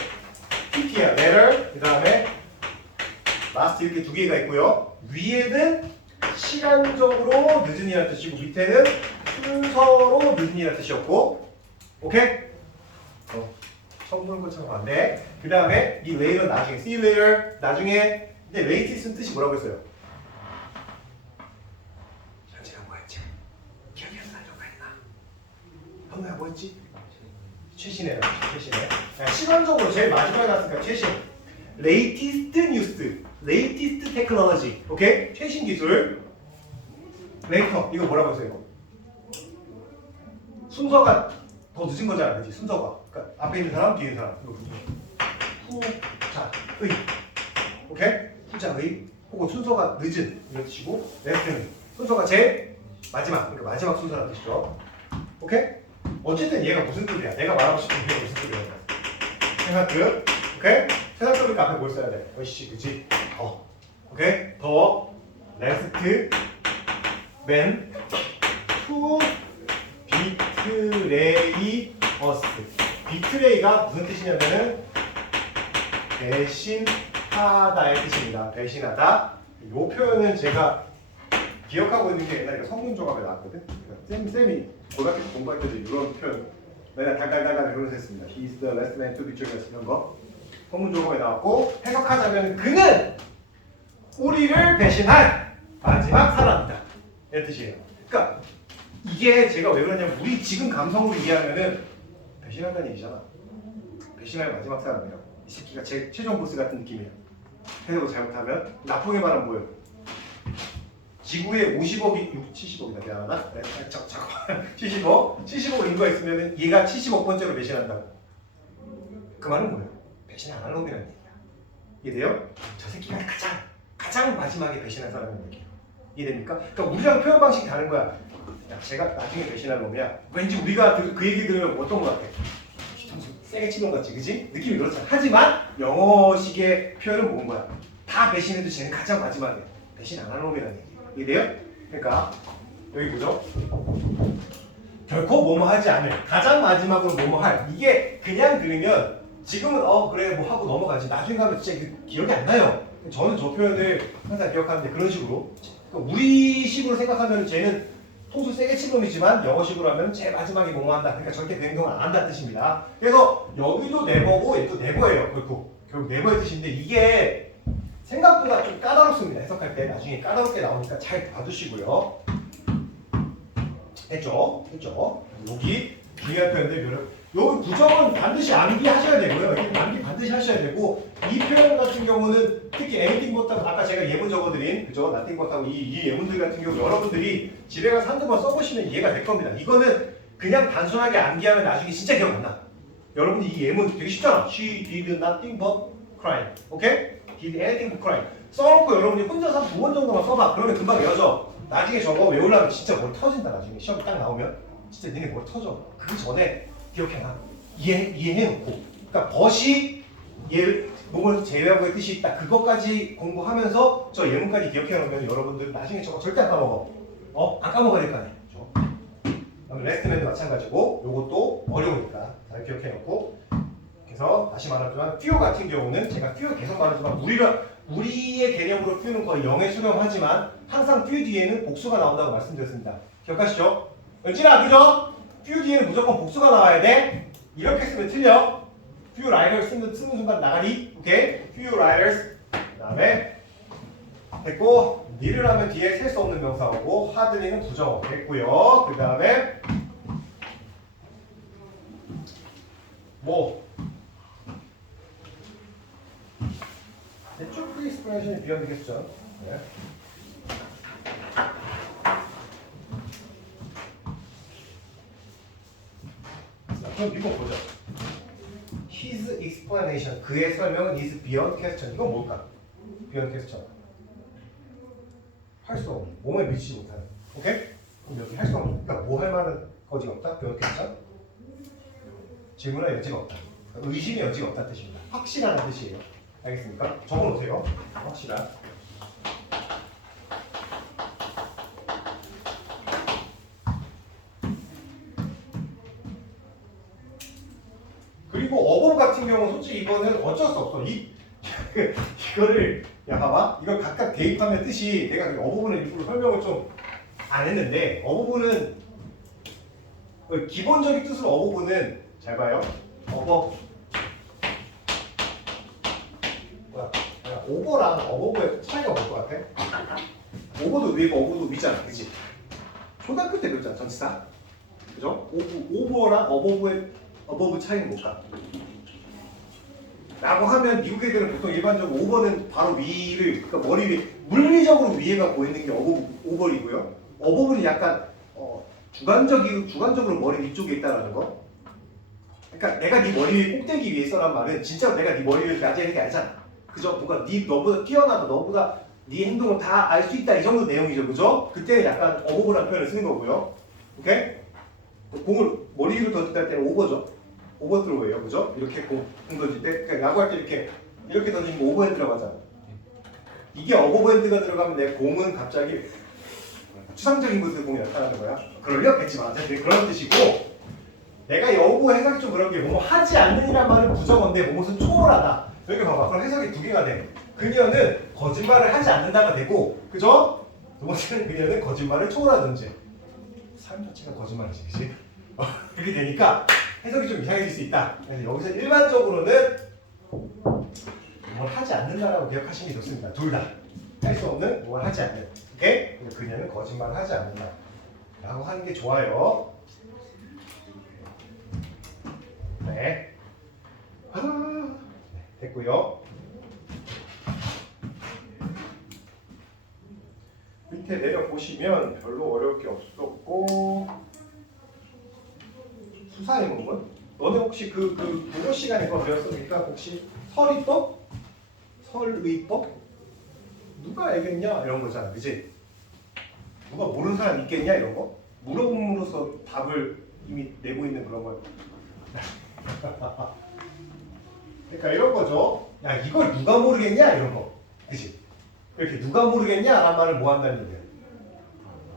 TT야. 레럴. 그 다음에 라스트 이렇게 두 개가 있고요. 위에는 시간적으로 늦은이라는 뜻이고 밑에는 순서로 늦은이라는 뜻이었고. 오케이? 처음 보는 것처럼 안 돼. 그 다음에 이 레이는 나중에 see you later 나중에 근데 레이트 쓴 뜻이 뭐라고 했어요? 현재가 뭐였지? 기억이 안 나. 좀 빨리 나. 현우야 뭐였지? 최신에 시간적으로 제일 마지막에 나왔으니까 최신 latest news latest technology 오케이? 최신 기술 later 이거 뭐라고 했어요? 이거? 순서가 더 늦은 거잖아 그치? 순서가 그러니까 앞에 있는 사람 뒤에 있는 사람 후자의 오케이? 후자의 혹은 순서가 늦은 이런 뜻이고 레스트는 순서가 제일 마지막 그러니까 마지막 순서라는 뜻이죠 오케이? 어쨌든 얘가 무슨 뜻이야? 내가 말하고 싶은 게 무슨 뜻이야? 생각급 오케이? 생각급이니까 앞에 뭘 써야 돼? 어이씨 그치? 오케이? 더 레스트 맨 투 비트레이 어스 비트레이가 무슨 뜻이냐면은 배신하다의 뜻입니다. 배신하다. 이 표현은 제가 기억하고 있는 게 옛날에 성문조각에 나왔거든. 쌤이 고등학교 공부할 때도 이런 표현 내가 달달달달 이러면서 했습니다. He's the last man to be chosen 이런 거 성문조각에 나왔고 해석하자면 그는 우리를 배신한 마지막 사람이다. 이런 뜻이에요. 그러니까 이게 제가 왜 그러냐면 우리 지금 감성으로 이해하면은 배신한다는 얘기잖아. 배신할 마지막 사람이에요. 이 새끼가 제 최종 보스 같은 느낌이야. 해석을 잘못하면 나쁘게 말하면 뭐예요? 지구에 50억이 70억이다 미안하다. 잠깐 70억 인구가 있으면 얘가 70억 번째로 배신한다고. 그 말은 뭐예요? 배신 안 할 놈이라는 얘기야. 이해돼요? 저 새끼가 가장 마지막에 배신한 사람이라는 얘기예요. 이해됩니까? 그러니까 우리랑 표현 방식이 다른 거야. 야, 제가 나중에 배신할 놈이야. 왠지 우리가 그 얘기 들으면 어떤 거 같아? 뒤통수 세게 치는 것 같지, 그지? 느낌이 그렇잖아. 하지만 영어식의 표현은 뭔 거야? 다 배신해도 쟤는 가장 마지막에 배신 안 할 놈이라는 얘기. 이해돼요? 그러니까 여기 보죠. 결코 뭐뭐 하지 않을 가장 마지막으로 뭐뭐 할 이게 그냥 들으면 지금은 그래 뭐 하고 넘어가지 나중에 가면 진짜 기억이 안 나요. 저는 저 표현을 항상 기억하는데 그런 식으로 그러니까 우리식으로 생각하면 쟤는 통수 세게 친 놈이지만 영어식으로 하면 제일 마지막에 뭐뭐 한다. 그러니까 절대 그 행동을 안 한다는 뜻입니다. 그래서 여기도 네버고 얘도 네버예요. 결국 네버의 뜻인데 이게 생각보다 좀 까다롭습니다. 해석할 때 나중에 까다롭게 나오니까 잘 봐두시고요. 됐죠? 여기 중요한 표현들 여기 부정은 반드시 암기하셔야 되고요. 여기 암기 반드시 하셔야 되고 이 표현 같은 경우는 특히 anything but하고 아까 제가 예문 적어드린 그죠? nothing but하고 이 예문들 같은 경우 여러분들이 집에 가서 한두 번 써보시면 이해가 될 겁니다. 이거는 그냥 단순하게 암기하면 나중에 진짜 기억 안 나. 여러분이 이 예문 되게 쉽잖아. She did nothing but cry. 오케이? Did anything but cry. 써놓고 여러분이 혼자서 한 2번 정도만 써봐. 그러면 금방 외워져. 나중에 저거 외우려면 진짜 머리 터진다. 나중에 시험이 딱 나오면 진짜 니네 머리 터져. 그 전에 기억해놔. 이해해놓고. 그러니까 벗이 뭐뭐 제외하고의 뜻이 있다. 그것까지 공부하면서 저 예문까지 기억해놓으면 여러분들 나중에 저거 절대 안 까먹어. 안 까먹어야 될 거 아니야. 그다음에 레스트맨도 마찬가지고 요것도 어려우니까 잘 기억해놓고. 그래서 다시 말하지만 few 같은 경우는 제가 few 계속 말하지만 우리의 개념으로 few는 거의 0에 수렴하지만 항상 few 뒤에는 복수가 나온다고 말씀드렸습니다. 기억하시죠? 은진아 그죠? few 뒤에는 무조건 복수가 나와야 돼. 이렇게 쓰면 틀려. few writers 쓰는 순간 나가리. 오케이? few writers. 그 다음에 됐고 need를 하면 뒤에 셀 수 없는 명사 오고 hardly는 부정어 됐고요. 그 다음에 대충 pre-expression이 beyond question. 네. 그럼 이거 보자. His explanation, 그의 설명은 is beyond question. 이건 뭘까? beyond question. 할 수 없는, 몸에 미치지 못하는. 오케이? 그럼 여기 할 수 없는. 그러니까 뭐 할 만한 거지가 없다? beyond question. 질문할 여지가 없다. 의심의 여지가 없다는 뜻입니다. 확실하다는 뜻이에요. 알겠습니까? 적어놓으세요. 확실한. 그리고 어법 같은 경우는 솔직히 이거는 어쩔 수 없어. 이거를 야 봐봐. 이걸 각각 대입하면 뜻이 내가 어법은 일부러 설명을 좀 안 했는데 어법은 기본적인 뜻으로 어법은 잘 봐요. 어법 뭐야? 오버랑 어버브의 차이가 뭘 것 같아? 오버도 위고 어버도 위잖아, 그치? 초등학교 때 배웠잖아, 전치사. 그죠? 오버랑 어버브 차이는 뭘까? 라고 하면 미국 애들은 보통 일반적으로 오버는 바로 위를, 그러니까 머리 위, 물리적으로 위에가 보이는 게 오버이고요. 어버브는 약간 주관적으로 머리 위쪽에 있다라는 거. 그러니까 내가 네 머리 위 꼭대기 위에 있어란 말은 진짜로 내가 네 머리 위를 가져야 되는 게 아니잖아. 그죠? 뭔가 너보다 뛰어나다, 너보다 네 행동을 다 알 수 있다 이 정도 내용이죠, 그죠? 그때 약간 어버브라는 표현을 쓰는 거고요. 오케이? 공을 머리 위로 던진다 할 때는 오버죠. 오버드로우예요, 그죠? 이렇게 공 던질 때, 그러니까 야구할 때 이렇게 던지면 오버핸드라고 하잖아. 이게 어버핸드가 들어가면 내 공은 갑자기 추상적인 곳에 공이 나타나는 거야. 그럴 리 없겠지만 어쨌든 그런 뜻이고, 내가 여부 해석이 좀 그런 게 뭐뭐 하지 않는이란 말은 부정어인데 뭐뭐는 초월하다. 여기 봐봐. 그럼 해석이 두 개가 돼. 그녀는 거짓말을 하지 않는다가 되고, 그죠? 두 번째는 그녀는 거짓말을 초월하든지. 삶 자체가 거짓말이지, 그치? 그렇게 되니까 해석이 좀 이상해질 수 있다. 그래서 여기서 일반적으로는 뭘 하지 않는다라고 기억하시는 게 좋습니다. 둘 다. 할 수 없는 뭘 하지 않는. 오케이? 그녀는 거짓말을 하지 않는다. 라고 하는 게 좋아요. 네. 됐고요. 밑에 내려 보시면 별로 어려울 게 없었고, 수사의 문문? 너네 혹시 그 국어 시간에 그거 배웠습니까? 혹시 설의법? 설의법? 누가 알겠냐? 이런 거잖아, 그지? 누가 모르는 사람 있겠냐? 이런 거? 물어봄으로써 답을 이미 내고 있는 그런 거. 그러니까 이런 거죠. 야, 이걸 누가 모르겠냐? 이런 거. 그치? 이렇게 누가 모르겠냐? 라는 말을 뭐 한다는 얘기야?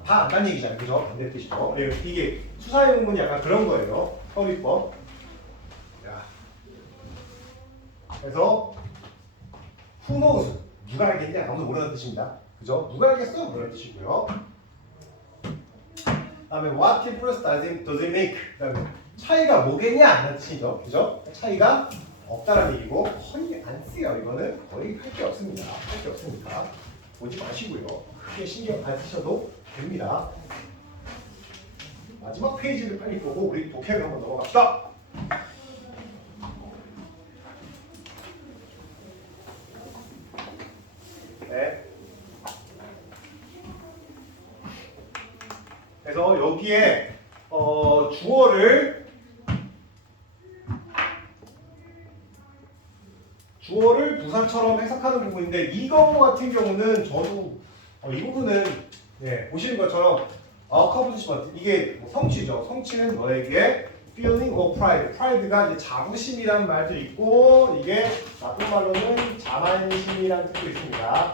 다 안다는 얘기잖아요. 그죠? 반대 뜻이죠. 이게 수사의 문문이 약간 그런 거예요. 설의법. 야. 그래서 who knows? 누가 알겠냐? 아무도 모르는 뜻입니다. 그죠? 누가 알겠어? 그런 뜻이고요. 다음에 what difference does it make? 그다음에 차이가 뭐겠냐? 라는 뜻이죠. 그죠? 차이가 없다라는 얘기고 거의 안 쓰요. 이거는 거의 할 게 없습니다. 할 게 없으니까 보지 마시고요. 크게 신경 안 쓰셔도 됩니다. 마지막 페이지를 빨리 보고 우리 독해를 한번 넘어갑시다. 네. 그래서 여기에 주어를 부사처럼 해석하는 부분인데 이거 같은 경우는 저도 이 부분은 보시는 것처럼 커브시먼트 이게 뭐 성취죠. 성취는 너에게 feeling of pride. pride가 이제 자부심이란 말도 있고 이게 나쁜 말로는 자만심이라는 뜻도 있습니다.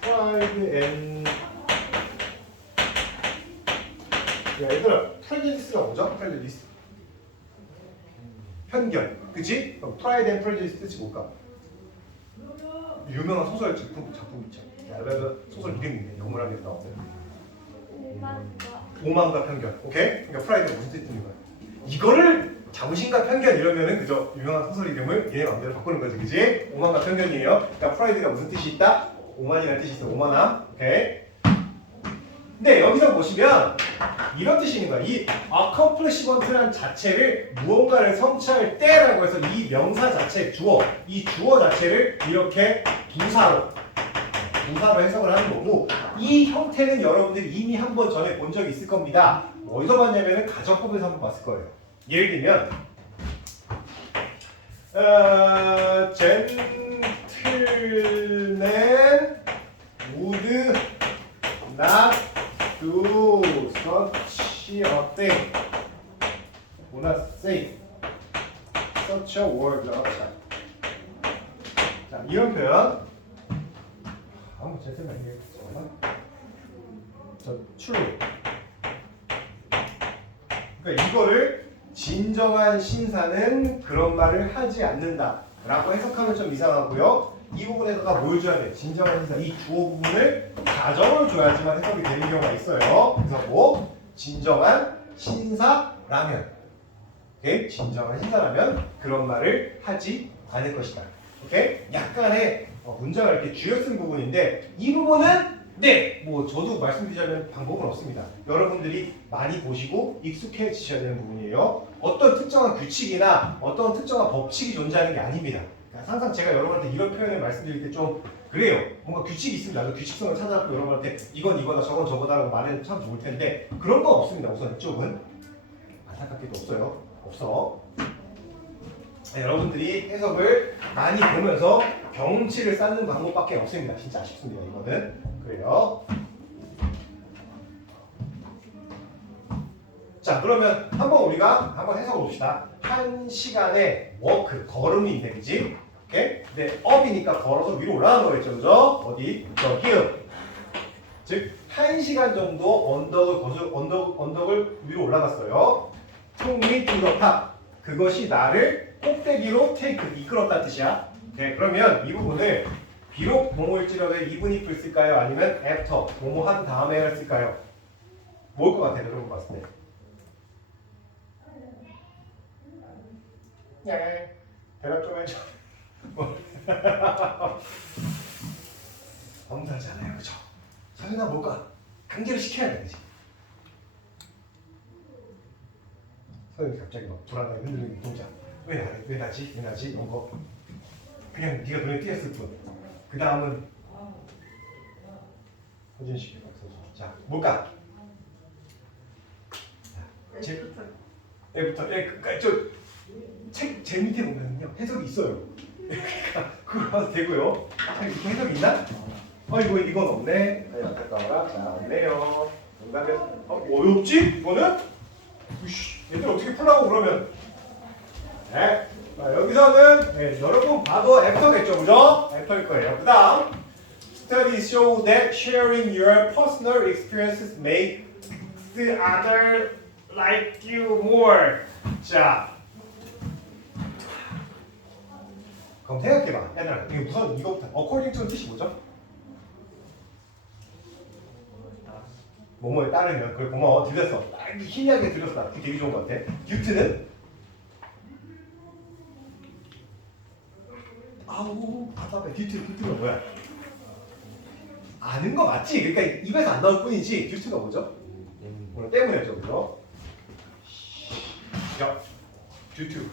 pride and 야, 얘들아 prejudice가 뭐죠? prejudice 편견, 그치? 그럼 pride and prejudice 뜻이 뭘까? 유명한 소설 작품 있죠. 소설 이름이네. 영문학에서 나왔어요. 오만과 편견. 오케이? 그러니까 프라이드가 무슨 뜻인 거야? 이거를 자부심과 편견 이러면은 그저 유명한 소설 이름을 얘네 마음대로 바꾸는 거지, 그지? 오만과 편견이에요. 그러니까 프라이드가 무슨 뜻이 있다? 오만이라는 뜻이 있어. 오만함. 오케이? 근데 여기서 보시면 이런 뜻이 있는 거야. 이 accomplishment라는 자체를 무언가를 성취할 때라고 해서 이 명사 자체 이 주어 자체를 이렇게 부사로 해석을 하는 거고 이 형태는 여러분들이 이미 한번 전에 본 적이 있을 겁니다. 어디서 봤냐면은 가정법에서 한번 봤을 거예요. 예를 들면 gentleman would not do such a thing. would not say such a word. 자, 이런 표현 한번 제대로 얘기해. 저 true. 그러니까 이거를 진정한 신사는 그런 말을 하지 않는다 라고 해석하면 좀 이상하고요. 이 부분에다가 뭘 줘야 돼? 진정한 신사 이 주어 부분을 가정을 줘야지만 해석이 되는 경우가 있어요. 그래서 뭐 진정한 신사라면 오케이? 진정한 신사라면 그런 말을 하지 않을 것이다. 오케이? 약간의 문장을 이렇게 쥐어 쓴 부분인데 이 부분은 네! 뭐 저도 말씀드리자면 방법은 없습니다. 여러분들이 많이 보시고 익숙해지셔야 되는 부분이에요. 어떤 특정한 규칙이나 어떤 특정한 법칙이 존재하는 게 아닙니다. 그러니까 항상 제가 여러분한테 이런 표현을 말씀드릴 때 좀 그래요. 뭔가 규칙이 있으면 나도 규칙성을 찾아갖고 여러분한테 이건 이거다 저건 저거다라고 말하면 참 좋을 텐데 그런 건 없습니다. 우선 이쪽은 안타깝게도 없어요. 없어. 여러분들이 해석을 많이 보면서 경치를 쌓는 방법밖에 없습니다. 진짜 아쉽습니다. 이거는 그래요. 자 그러면 한번 우리가 한번 해석을 봅시다. 1시간의 워크 걸음이 있네, 그지? 오케이? 근데 up이니까 걸어서 위로 올라가는 거겠죠, 그죠? 어디? 저 hill. 즉 1시간 정도 언덕을 위로 올라갔어요. took me to the top. 그것이 나를 꼭대기로 take 이끌었다는 뜻이야. 오케이, 그러면 이 부분을 비록 뭐뭐일지라도 even if 쓸까요? 아니면 after 뭐뭐 한 다음에 쓸까요? 뭘 것 같아? 여러분 봤을 때. 네. 대답 좀 해줘. 엄살하지 않아요, 그죠? 선생님 뭘까? 강제로 시켜야 돼, 그지? 선생님 갑자기 막 불안하게 흔들리는 동작. 왜 나지? 왜 나지? 왜 나지? 이런 거. 그냥 네가 눈에 띄었을 뿐. 그 다음은 허준식 박선수. 자, 뭘까? 애부터 제 밑에 보면요 해석이 있어요. 그러니까 그걸 봐도 되고요. 이렇게 해석이 있나? 이건 없네. 안타까워라. 자, 없네요. 농담이 어렵지? 이거는? 우씨, 얘들 어떻게 풀라고 그러면? 네. 자, 여기서는 네, 여러분 봐도 애프터겠죠, 그죠? 애프터일 거예요. 그다음 Studies show that sharing your personal experiences makes the other like you more. 자, 그럼 생각해봐. 얘들아, 이게 우선 이거부터 according to는 뜻이 뭐죠? 뭐뭐에 따르면. 그래, 고마워. 들렸어. 딱 희미하게 들렸어. 되게 좋은 것 같아. 듀트는? 아우 답답해. 듀트가 뭐야? 아는 거 맞지? 그러니까 입에서 안 나올 뿐이지. 듀트가 뭐죠? 오늘 때문에죠, 그죠? 야, 듀트.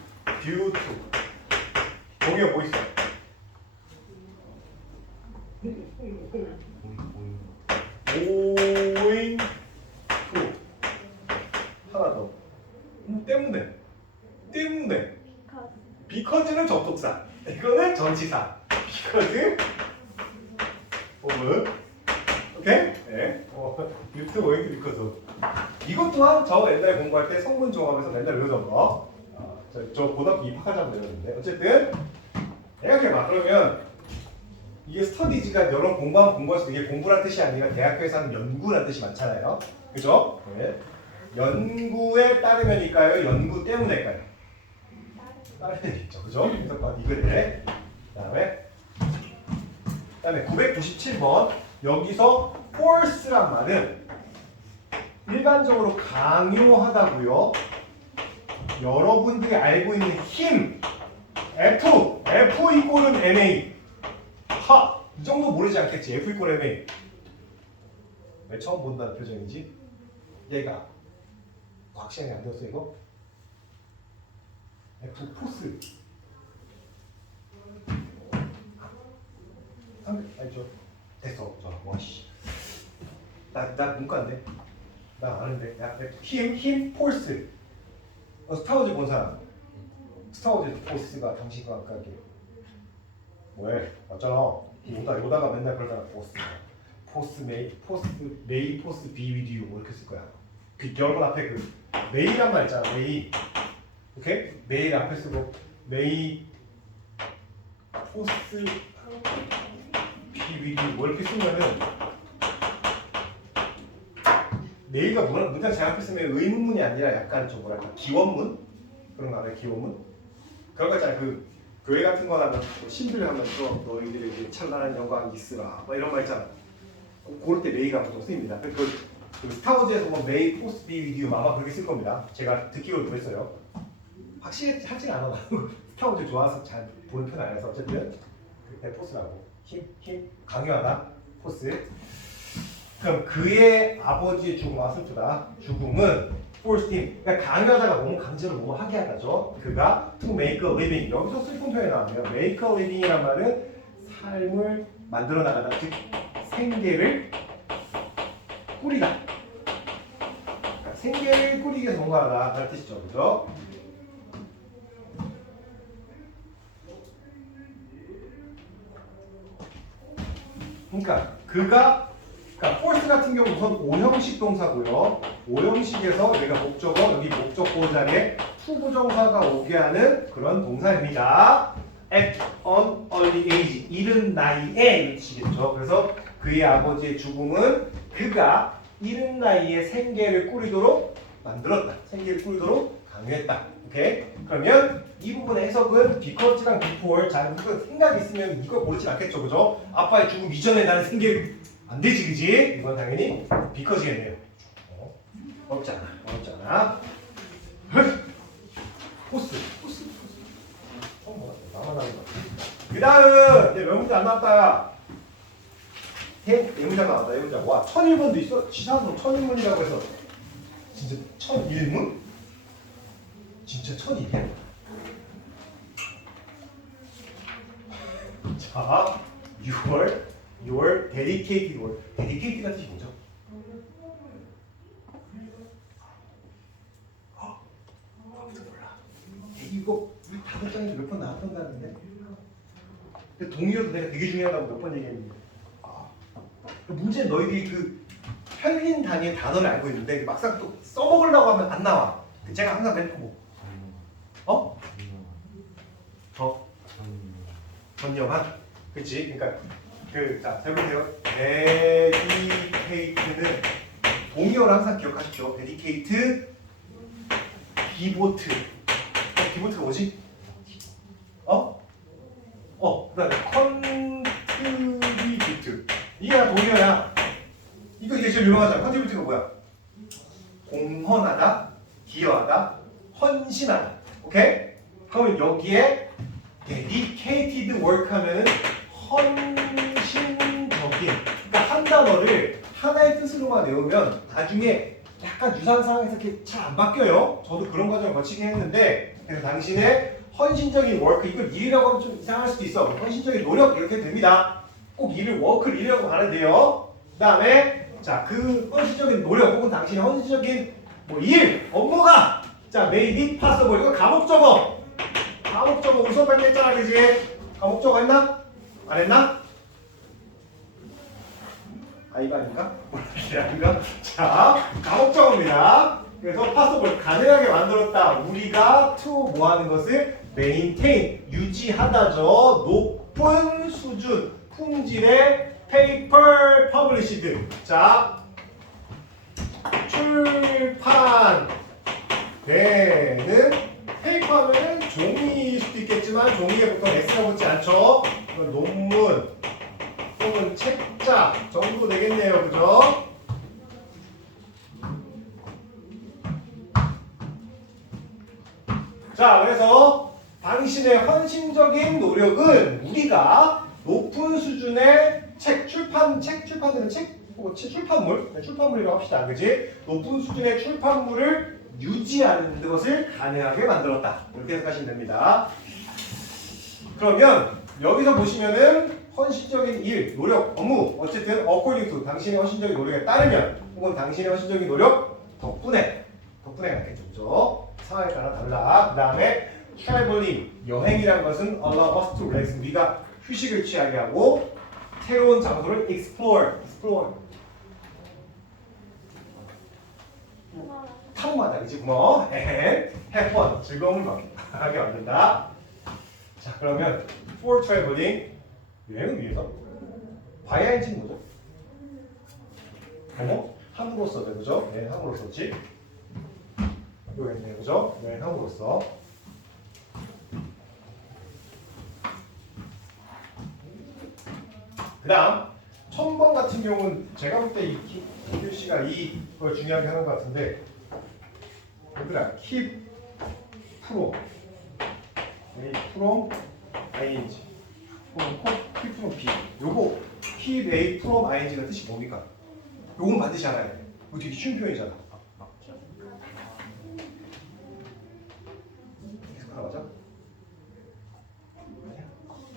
동요 뭐 있어? going to. 하나 더. 때문에. because는 접속사. 이거는 전치사. because of. 오케이? 네. you going to because of. 이것 또한 저 옛날에 공부할 때 성문 종합에서 맨날 외우던 거. 저 고등학교 입학하자고 외웠는데 어쨌든 생각해봐. 그러면 이게 스터디즈가 여러 공부할 때 이게 공부란 뜻이 아니라 대학교에서 하는 연구란 뜻이 많잖아요. 그죠? 네. 연구에 따르면일까요? 연구 때문일까요? 따르면이죠. 그죠? 그래서 이거네. 그다음에 997번. 여기서 force란 말은 일반적으로 강요하다고요. 여러분들이 알고 있는 힘 F 이꼴은 MA. 이 정도 모르지 않겠지. F 이꼴 MA. 왜 처음 본다는 표정이지? 얘가 과학 시간이 안 되었어 이거? F 포스. 알죠? 됐어. 와씨. 나 문과인데. 나 아는데. 야, 힘 포스. 스타워즈 본 사람. 스타워즈 포스가 당신과 각각이 뭐해? 맞잖아. 요다가 맨날 그러잖아. 포스 메이 포스 비 위드 유 뭐 이렇게 쓸 거야. 그 여러분 앞에 그 메이란 말 있잖아. 메이. 오케이? 메일 앞에 쓰고 메이 포스 비 위드 유 뭐 이렇게 쓰면은 메이가 문장 잘 앞에 쓰면 의문문이 아니라 약간 좀 뭐랄까 기원문 그런 거 알아요? 기원문 그런 거 있잖아요. 그 교회 같은 거 하면 신들 하면서 너희들에게 찬란한 영광이 있으라 뭐 이런 말 있잖아. 그럴 때 메이가 보통 쓰입니다. 그 스타워즈에서 뭐 메이 포스 비 위드 유 아마 그렇게 쓸 겁니다. 제가 듣기로 그랬어요. 확실히 하지는 않아. 스타워즈 좋아서 잘 보는 편 아니라서 어쨌든 그때 포스라고 힘 강요하다 포스. 그럼 그의 아버지의 죽음 슬프다. 죽음은 forced him. 그러니까 강요하다가 너무 강제로 너무 하게 하다죠. 그가 to make a living. 여기서 슬픈 표현이 나왔네요. make a living이란 말은 삶을 만들어 나가다, 즉 생계를 꾸리다. 그러니까 생계를 꾸리기 위해서 뭔가 하다 그런 뜻이죠, 그죠? 그러니까 force 같은 경우 우선 5형식 동사고요. 5형식에서 얘가 목적어, 여기 목적보 자리에 투부정사가 오게 하는 그런 동사입니다. At an early age, 이른 나이에 뜻이겠죠. 그래서 그의 아버지의 죽음은 그가 이른 나이에 생계를 꾸리도록 만들었다. 생계를 꾸리도록 강요했다. 오케이? 그러면 이 부분의 해석은 because랑 before 잘 생각이 있으면 이걸 모르진 않겠죠, 그죠? 아빠의 죽음 이전에 나는 생계를 안 되지, 그지? 이건 당연히 because겠네요. 어렵지 않아. 포스. 나만 하는 거. 그 다음, 몇 문제 안 나왔다. 예문장 나왔다, 예문장. 와, 1001문도 있어? 지사서 1001문이라고 해서. 진짜 1001문? 진짜 1001이야? 자, your dedicated word. dedicated가 뜻이 뭐죠? 아무도 몰라. 이거 우리 다섯 장에서 몇 번 나왔던가는데. 근데 동의어도 내가 되게 중요하다고 몇 번 얘기했는데. 문제는 너희들이 그 편린 단위의 단어를 알고 있는데 막상 또 써먹으려고 하면 안 나와. 제가 항상 멘트 뭐. 전념한? 그치? 그러니까 자, 잘 보세요. dedicate는 동의어를 항상 기억하십시오. dedicate, devote. devote가 뭐지? 그 다음에 contribute. 이게 다 동의어야. 이게 제일 유명하잖아. contribute가 뭐야? 공헌하다, 기여하다, 헌신하다. 오케이? 그러면 여기에 dedicated work 하면은 헌신적인, 그러니까 한 단어를 하나의 뜻으로만 외우면 나중에 약간 유사한 상황에서 이렇게 잘 안 바뀌어요. 저도 그런 과정을 거치긴 했는데, 그래서 당신의 헌신적인 워크, 이걸 일이라고 하면 좀 이상할 수도 있어. 헌신적인 노력 이렇게 됩니다. 꼭 일을 워크를 일이라고 하면 돼요. 그 다음에 자, 그 헌신적인 노력 혹은 당신의 헌신적인 뭐 일, 업무가 자, may be possible. 이거 가목적어. 가목적어 우리 수업할 때 했잖아, 그지? 가목적어 했나? 안 했나? 이거 아닌가? 아닌가? 자, 가목적어입니다. 그래서 possible, 가능하게 만들었다. 우리가 to 뭐 하는 것을 maintain, 유지하다죠. 높은 수준, 품질의 paper published. 자, 출판되는 페이퍼는 종이일 수도 있겠지만 종이에 보통 S가 붙지 않죠. 논문 또는 책자 정도 되겠네요, 그죠? 자, 그래서 당신의 헌신적인 노력은 우리가 높은 수준의 책 출판되는 출판물, 출판물이라고 합시다, 그지? 높은 수준의 출판물을 유지하는 것을 가능하게 만들었다. 이렇게 해석하시면 됩니다. 그러면 여기서 보시면은 헌신적인 일, 노력, 업무, 어쨌든 according to 당신의 헌신적인 노력에 따르면 혹은 당신의 헌신적인 노력 덕분에 갔겠죠, 그죠? 상황에 따라 달라. 그 다음에 traveling, 여행이라는 것은 allow us to relax, 우리가 휴식을 취하게 하고 새로운 장소를 explore 탐구하다, 그치? 고마워. and have fun, 즐거움을 하게 만든다. 자, 그러면 for traveling, 여행을 위해서 via 엔진 뭐죠? 함으로 써, 그죠? 네, 함으로 썼지. 이거 있네, 그죠? 네, 함으로 써. 그 다음 1000번 같은 경우는 제가 볼 때 김규 씨가 이걸 중요하게 하는 것 같은데 얘들아 keep from A from ing keep from B 요거 keep A from ing가 뜻이 뭡니까? 요건 반드시 알아야 돼. 이거 되게 쉬운 표현이잖아. 계속 하나 맞아? 아니야?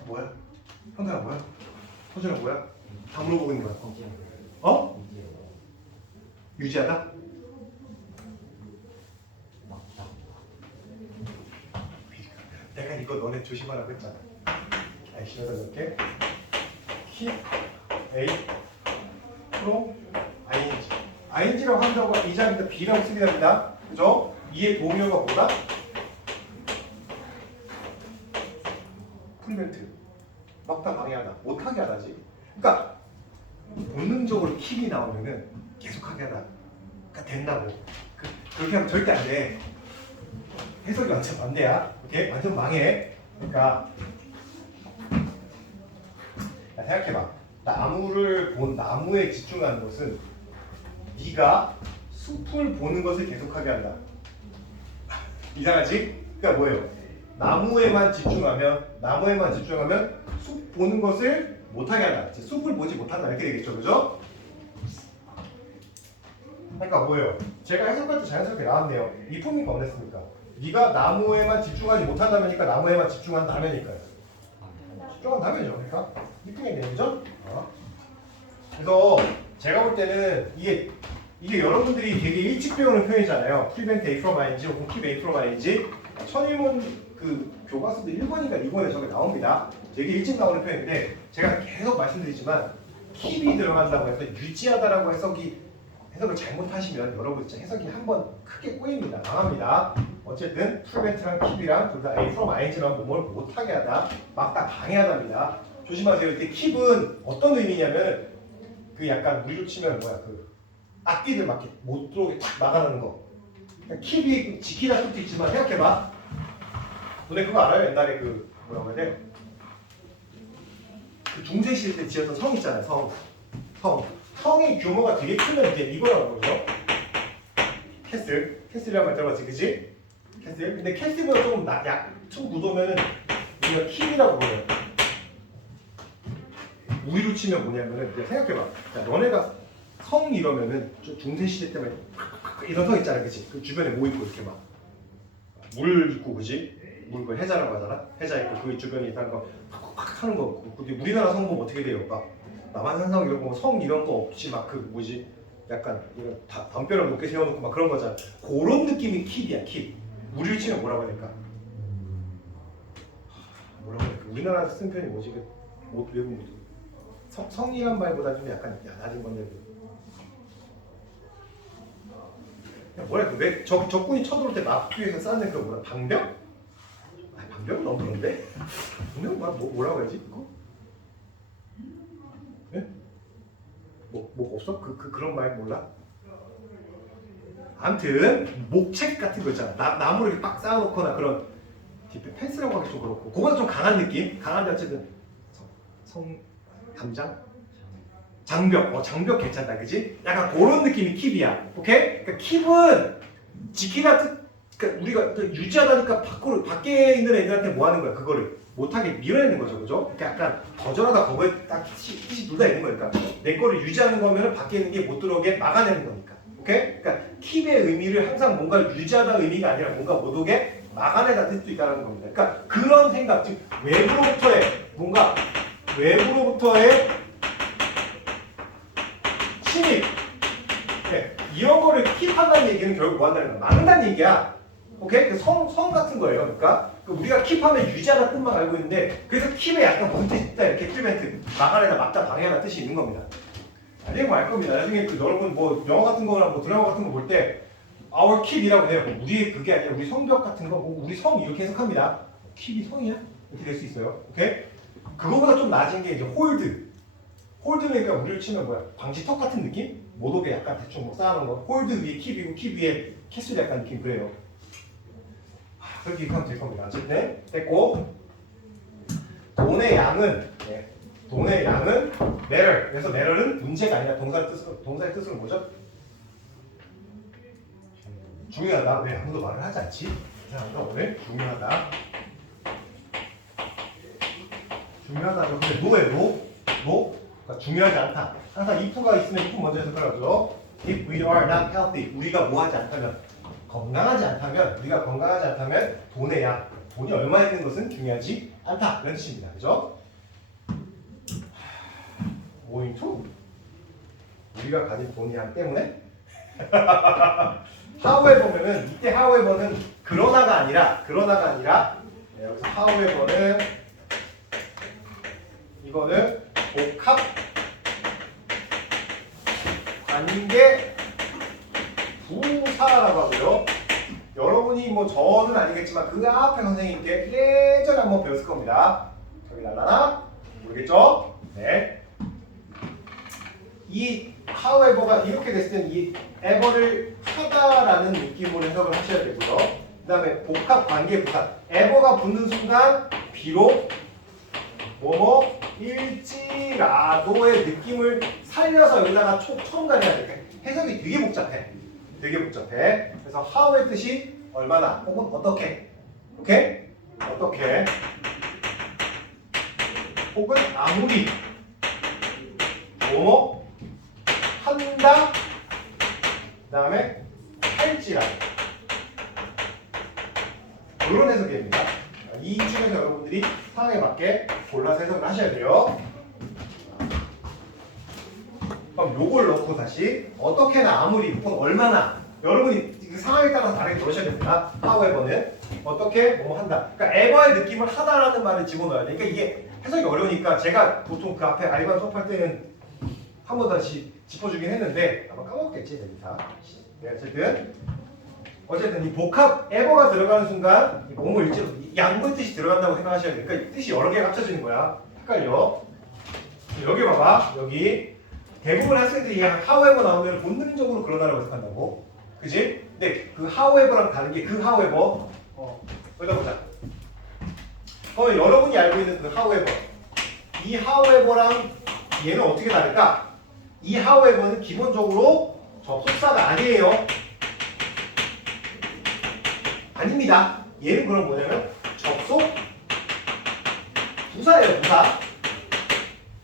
뭐야? 현달아 뭐야? 서준아 뭐야? 다 물어보고 있는 거야. 어? 유지하다? 내가 이거 너네 조심하라고 했잖아. 아이씨가 이렇게 keep A from ing ing라고 한다고 이 자리에다 B라고 쓰게 됩니다. 그죠? 이의 동요가 뭐다? 프리벤트 막다 방해하다 못하게 하다지. 그러니까 본능적으로 킥이 나오면은 계속하게 하다. 그러니까 된다고. 그렇게 하면 절대 안 돼. 해석이 완전 반대야. 오케이? 완전 망해. 그러니까 야, 생각해봐. 나무에 집중하는 것은 네가 숲을 보는 것을 계속하게 한다. 이상하지? 그러니까 뭐예요? 나무에만 집중하면 숲 보는 것을 못하게 한다. 숲을 보지 못한다 이렇게 되겠죠, 그죠? 그러니까 뭐예요? 제가 해석할 때 자연스럽게 나왔네요. 이품이니까 어땠습니까? 네가 나무에만 집중하지 못한다면이니까 나무에만 집중한다면이니까요. 집중한다면이죠. 그러니까 이품이네요, 그죠? 그래서 제가 볼 때는 이게 여러분들이 되게 일찍 배우는 표현이잖아요. prevent A from ing 혹은 keep A from ing. 천일문 그 교과서도 1번인가 2번에 저게 나옵니다. 되게 일찍 나오는 표현인데 제가 계속 말씀드리지만 keep이 들어간다고 해서 유지하다라고 해석을 잘못하시면 여러분 진짜 해석이 한번 크게 꼬입니다. 망합니다. 어쨌든 prevent랑 keep이랑 둘 다 A from ing랑 뭘 못하게 하다, 막다 방해하다입니다. 조심하세요. 이때 keep은 어떤 의미냐면 그 약간 물로 치면 뭐야 그 악기들 막 못 들어오게 탁 막아놓는 거. 그러니까 keep이 지키다 뜻도 있지만 생각해봐. 너네 그거 알아요? 옛날에 그 뭐라고 해야 돼? 그 중세 시대 때 지었던 성 있잖아요. 성의 규모가 되게 크면 이제 이거라고 그러죠. 캐슬이란 말 들어봤지, 그지? 캐슬. 근데 캐슬보다 조금 좀 구도면은 우리가 킵이라고 그래요. 우리로 치면 뭐냐면은 생각해봐. 자, 너네가 성 이러면은 중세 시대 때문에 이런 성 있잖아, 그지? 그 주변에 뭐 있고 이렇게 막 물 있고, 그지? 물 그 해자라고 하잖아. 해자 있고 그 주변에 있다는 거 팍팍 하는 거. 근데 우리나라 성 보면 어떻게 돼요? 막 남한산성 이런 거 성 이런 거 없이 막 그 뭐지? 약간 이런 담벼락 높게 세워놓고 막 그런 거잖아. 그런 느낌이 킵이야, 킵. 우리를 치면 뭐라고 해야 될까? 뭐라고 해야 될까? 우리나라 쓴 편이 뭐지? 외국 성이란 말보다 좀 약간 낮은 건데. 뭐야 왜 적군이 쳐들어올 때 막기위해서 쌓는 그 뭐라 방벽? 아, 방벽은 너무 그런데? 방벽 뭐라고 해야지 그거? 예? 뭐 없어? 그런 말 몰라? 아무튼 목책 같은 거 있잖아. 나무를 이렇게 빡 쌓아놓거나 그런 펜스라고 하기 좀 그렇고 그거는 좀 강한 느낌? 강한데 어쨌든 담장? 장벽 괜찮다, 그지? 약간 그런 느낌이 킵이야, 오케이? 그러니까 킵은 지키다 그러니까 우리가 유지하다니까 밖에 있는 애들한테 뭐 하는 거야? 그거를 못하게 밀어내는 거죠, 그죠? 그러니까 약간 거절하다 거부에 딱 뜻이 둘 다 있는 거니까 내 거를 유지하는 거면은 밖에 있는 게 못 들어오게 막아내는 거니까, 오케이? 그러니까 킵의 의미를 항상 뭔가를 유지하다 의미가 아니라 뭔가 못 오게 막아내다 뜻도 있다는 겁니다. 그러니까 그런 생각, 즉 외부로부터의 침입, 네, 이런 거를 킵한다는 얘기는 결국 뭐 한다는 거야? 막는다는 얘기야. 오케이? 성 같은 거예요. 그러니까 우리가 킵하면 유지하다 뜻만 알고 있는데 그래서 킵에 약간 뭔 뜻이 있다 이렇게 프리벤트 막아내다 막다 방해하다 뜻이 있는 겁니다. 나중에 뭐 알 겁니다. 나중에 여러분 뭐 영화 같은 거나 뭐 드라마 같은 거 볼 때 our keep이라고 해요. 뭐 우리의 그게 아니라 우리 성벽 같은 거, 뭐 우리 성 이렇게 해석합니다. 킵이 성이야? 이렇게 될 수 있어요. 오케이? 그거보다 좀 낮은 게 이제 홀드는 그러니까 우리를 치면 뭐야? 방지턱 같은 느낌? 못 오게 약간 대충 뭐 쌓아놓은 거. 홀드 위에 킵이고 킵 위에 캐슬 약간 느낌 그래요. 그렇게 하면 될 겁니다. 어쨌든 됐고 돈의 양은 돈의 양은 matter. 그래서 matter은 문제가 아니라 동사의 뜻은 뭐죠? 중요하다. 왜 아무도 말을 하지 않지? 이상한가 오늘? 중요하다. 중요하다고 근데 no예요. no? 그러니까 중요하지 않다. 항상 if가 있으면 if 먼저 해석하죠. If we are not healthy, 우리가 뭐 하지 않다면 건강하지 않다면 우리가 건강하지 않다면 돈의 양, 돈이 얼마 있는 것은 중요하지 않다 이런 뜻입니다. 그죠? owing to 우리가 가진 돈의 양 때문에 however는 이때 however는 그러나가 아니라 여기서 however는 이거는 복합 관계 부사라고 하고요. 여러분이 뭐 저는 아니겠지만 그 앞에 선생님께 예전에 한번 배웠을 겁니다. 저기 날라나? 모르겠죠? 네. 이 however가 이렇게 됐을 때는 이 ever를 하다라는 느낌으로 해석을 하셔야 되고요. 그 다음에 복합 관계 부사 ever가 붙는 순간 비록 뭐뭐 일지라도의 느낌을 살려서 여기다가 첨가해야 돼. 해석이 되게 복잡해. 그래서 how의 뜻이 얼마나 혹은 어떻게. 오케이? 어떻게. 혹은 아무리. 뭐뭐 한다. 그 다음에 할지라도. 이런 해석입니다. 이 중에서 여러분들이 상황에 맞게 골라서 해석을 하셔야 돼요. 그럼 요걸 넣고 다시 어떻게나 아무리 혹은 얼마나 여러분이 그 상황에 따라서 다르게 넣으셔야 됩니다. however는 어떻게 뭐 한다. 그러니까 ever의 느낌을 하다라는 말을 집어넣어야 돼. 그러니까 이게 해석이 어려우니까 제가 보통 그 앞에 알바 수업할 때는 한 번 다시 짚어주긴 했는데 아마 까먹었겠지 여기다. 네, 어쨌든 이 복합 ever가 들어가는 순간 뭐뭐 일지로 양분 뜻이 들어간다고 생각하셔야 돼요. 그러니까 이 뜻이 여러 개가 합쳐지는 거야. 헷갈려. 여기 봐봐. 여기 대부분 학생들이 however 나오면 본능적으로 그러다라고 해석한다고. 그지? 근데 그 however랑 다른 게 그 however 여기다 보자. 여러분이 알고 있는 그 however 이 however랑 얘는 어떻게 다를까? 이 however는 기본적으로 접속사가 아니에요. 아닙니다. 얘는 그럼 뭐냐면 접속 부사예요. 부사.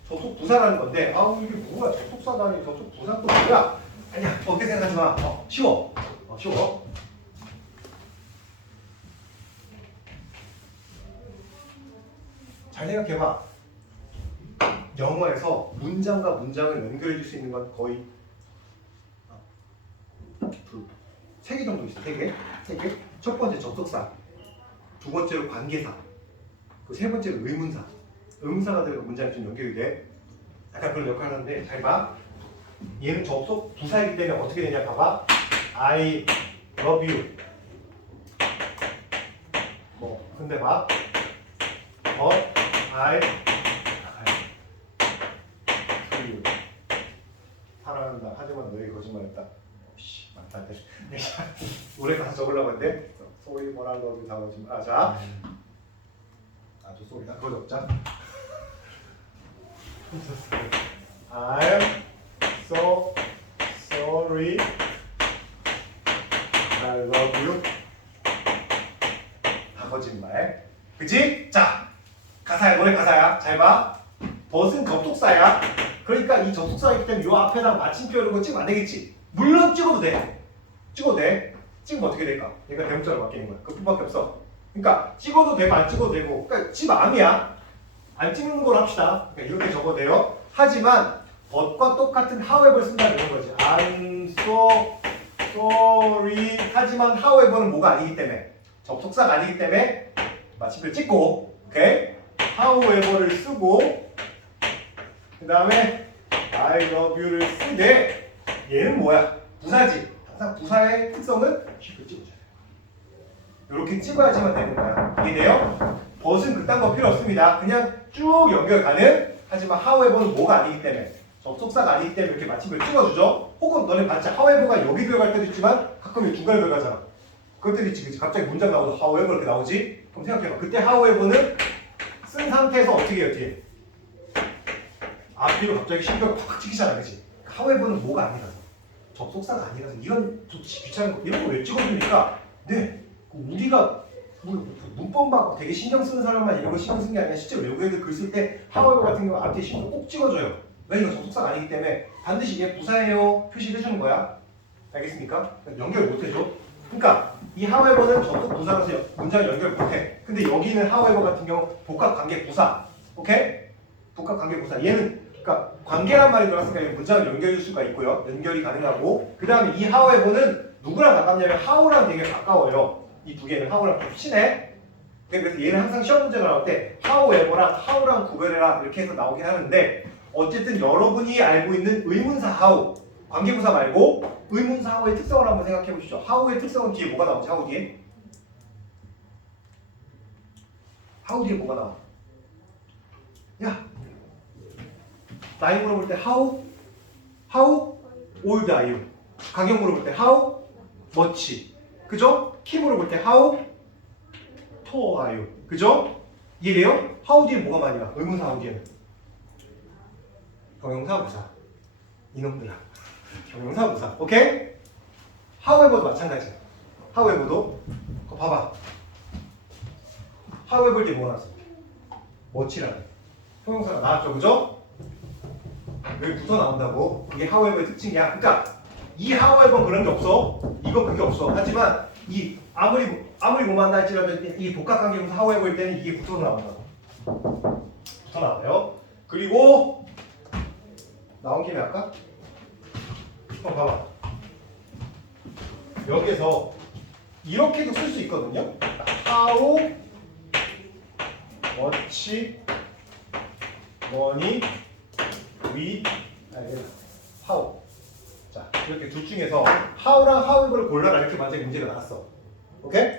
접속 부사라는 건데 이게 뭐야? 접속사다니 접속 부사 또 뭐야? 아니야. 어떻게 생각하지 마. 쉬워. 쉬워. 잘 생각해봐. 영어에서 문장과 문장을 연결해 줄 수 있는 건 거의 3개 정도 있어. 3개. 첫 번째 접속사, 두 번째로 관계사, 그 세 번째로 의문사. 의문사가 들어가 문장이 좀 연결이 돼. 약간 그런 역할을 하는데 잘 봐. 얘는 접속 부사이기 때문에 어떻게 되냐 봐봐. I love you. 근데 봐. I love you. 사랑한다. 하지만 너에게 거짓말했다. 맞다. 내가 노래 가사 적으려고 했는데 소리 뭐라 love you 다 거짓말. 자. 아주 소리다. 그거 적자. I'm so sorry. I love you. 다 거짓말. 그치? 자, 가사야. 노래 가사야. 잘 봐. 벗은 접속사야. 그러니까 이 접속사이기 때문에 이 앞에다 마침표 이런 거 찍으면 안 되겠지. 물론 찍어도 돼. 찍으면 어떻게 될까? 얘가 대문자로 바뀌는 거야. 그뿐밖에 없어. 그러니까 찍어도 되고 안 찍어도 되고. 그러니까 지 마음이야. 안 찍는 걸로 합시다. 그러니까 이렇게 적어도 돼요. 하지만 벗과 똑같은 however 쓴다는 이런 거지. I'm so sorry. 하지만 however는 뭐가 아니기 때문에 접속사가 아니기 때문에 마침표 찍고, 오케이? however를 쓰고, 그 다음에 I love you를 쓰되 얘는 뭐야? 부사지. 항상 부사의 특성은 쉽게 찍어줘야 돼요. 이렇게 찍어야지만 되는 거야. 이해돼요? 벗은 그딴 거 필요 없습니다. 그냥 쭉 연결 가능. 하지만 however는 뭐가 아니기 때문에 접속사가 아니기 때문에 이렇게 마침을 찍어주죠. 혹은 너네 봤지? however가 여기 들어갈 때도 있지만 가끔 이 중간에 들어가잖아. 그것들이 있지. 그치? 갑자기 문장 나오죠. however 이렇게 나오지? 그럼 생각해봐. 그때 however는 쓴 상태에서 어떻게 해? 앞뒤로 갑자기 신경을 팍팍 찍히잖아. 그치? however는 뭐가 아니라서. 접속사가 아니라서 이런 좋지 귀찮은 거 이런 거 왜 찍어주니까 네 우리가 문법 막 되게 신경 쓰는 사람만 이런 거 신경 쓰는 게 아니라 실제로 외국 애들 글 쓸 때 however 같은 경우 앞뒤에 신경 꼭 찍어줘요. 왜 이거 접속사가 아니기 때문에 반드시 얘 부사예요 표시를 해주는 거야. 알겠습니까? 연결 못 해줘. 그러니까 이 however는 접속 부사라서 문장을 연결 못해. 근데 여기는 however 같은 경우 복합관계 부사. 오케이? 복합관계 부사. 얘는 그러니까 관계란 말이 들어갔으니까 문장을 연결할 수가 있고요. 연결이 가능하고 그 다음에 이 however는 누구랑 가깝냐면 how랑 되게 가까워요. 이 두 개는 how랑 좀 친해. 그래서 얘는 항상 시험 문제가 나올 때 however랑 how랑 구별해라 이렇게 해서 나오긴 하는데 어쨌든 여러분이 알고 있는 의문사 how 관계부사 말고 의문사 how의 특성을 한번 생각해 보시죠. how의 특성은 뒤에 뭐가 나오지? how 뒤에? how 뒤에 뭐가 나와? 야 나이 물어볼 때 how old are you? 가격 물어볼 때 how much? 그죠? 키 물어볼 때 how tall are you? 그죠? 이해돼요? how 뒤에 뭐가 많이 나? 의문사 how 뒤에는 경용사 부사 이놈들아 경용사 부사 오케이? however도 마찬가지야. however도 그거 봐봐. however 뒤에 뭐가 나왔어? much라는 형용사가 나왔죠. 그죠? 여기 붙어 나온다고. 그게 however의 특징이야. 그러니까 이 however는 그런 게 없어. 이건 그게 없어. 하지만 이 아무리 못 만나 할지라도 이 복합관계부사 however일 때는 이게 붙어서 나온다고. 붙어 나와요. 그리고 나온 김에 할까? 봐봐. 여기에서 이렇게도 쓸 수 있거든요. how much money we how 자 이렇게 둘 중에서 how랑 however를 골라라 이렇게 만약에 문제가 나왔어. 오케이?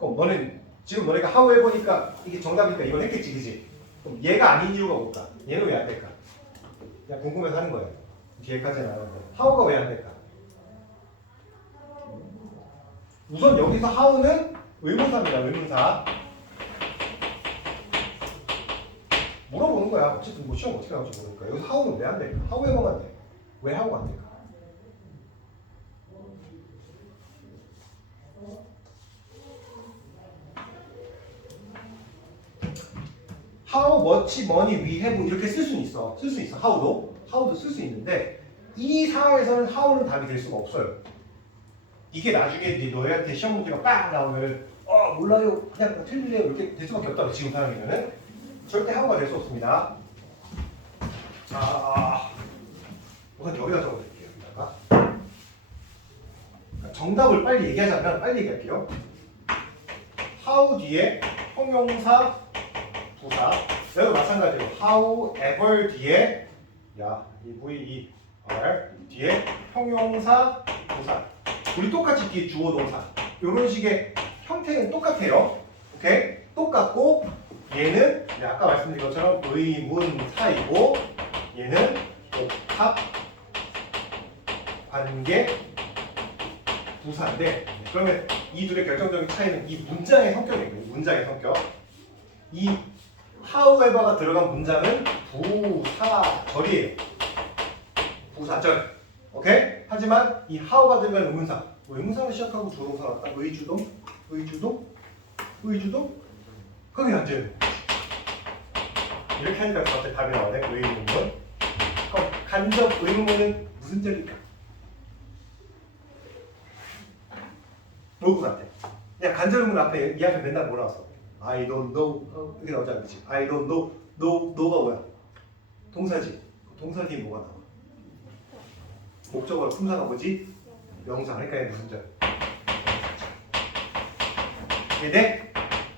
그럼 너네가 however니까 이게 정답이니까 이걸 했겠지, 그지? 그럼 얘가 아닌 이유가 뭘까? 얘는 왜 안 될까? 그냥 궁금해서 하는 거예요. 뒤에까지는 안 하는데 how가 왜 안 될까? 우선 여기서 how는 의문사입니다. 의문사. 물어보는 거야. 어쨌든 뭐 시험 어떻게 나올지 모르니까. 여기서 how는 왜 안 될까? however만 돼. 왜 how가 안 될까? how much money we have 이렇게 쓸 수는 있어. 쓸 수 있어. how도 쓸 수 있는데 이 상황에서는 how는 답이 될 수가 없어요. 이게 나중에 너희한테 시험 문제가 빡 나오면 몰라요. 그냥 틀리래요. 이렇게 될 수밖에 없다. 지금 상황이면은 절대 how가 될 수 없습니다. 자, 우선 여기다 적어드릴게요. 여기다가 정답을 빨리 얘기하자면 빨리 얘기할게요. how 뒤에 형용사 부사 여기도 마찬가지로 however 뒤에 이 V, R 뒤에 형용사 부사 우리 똑같이 뒤에 주어 동사 이런 식의 형태는 똑같아요. 오케이? 똑같고 얘는 아까 말씀드린 것처럼 의문사이고 얘는 복합 관계 부사인데 그러면 이 둘의 결정적인 차이는 이 문장의 성격이에요. 문장의 성격. 이 however가 들어간 문장은 부사절이에요. 부사절. 오케이? 하지만 이 how가 들어간 의문사. 의문사를 시작하고 조동사 나왔다. 의주동. 거기 앉아요. 이렇게 하니까 갑자기 답이 나오네. 의문문. 그럼 간접 의문문은 무슨 절일까? 로그 같아. 야 간접 의문 앞에 이 앞에 맨날 뭐 나왔어? I don't know 이렇게 나오잖아, 그렇지? I don't know, no가 뭐야? 동사지. 동사 뒤에 뭐가 나와? 목적어로 품사가 뭐지? 명사. 그러니까 얘 무슨 절? 이해돼?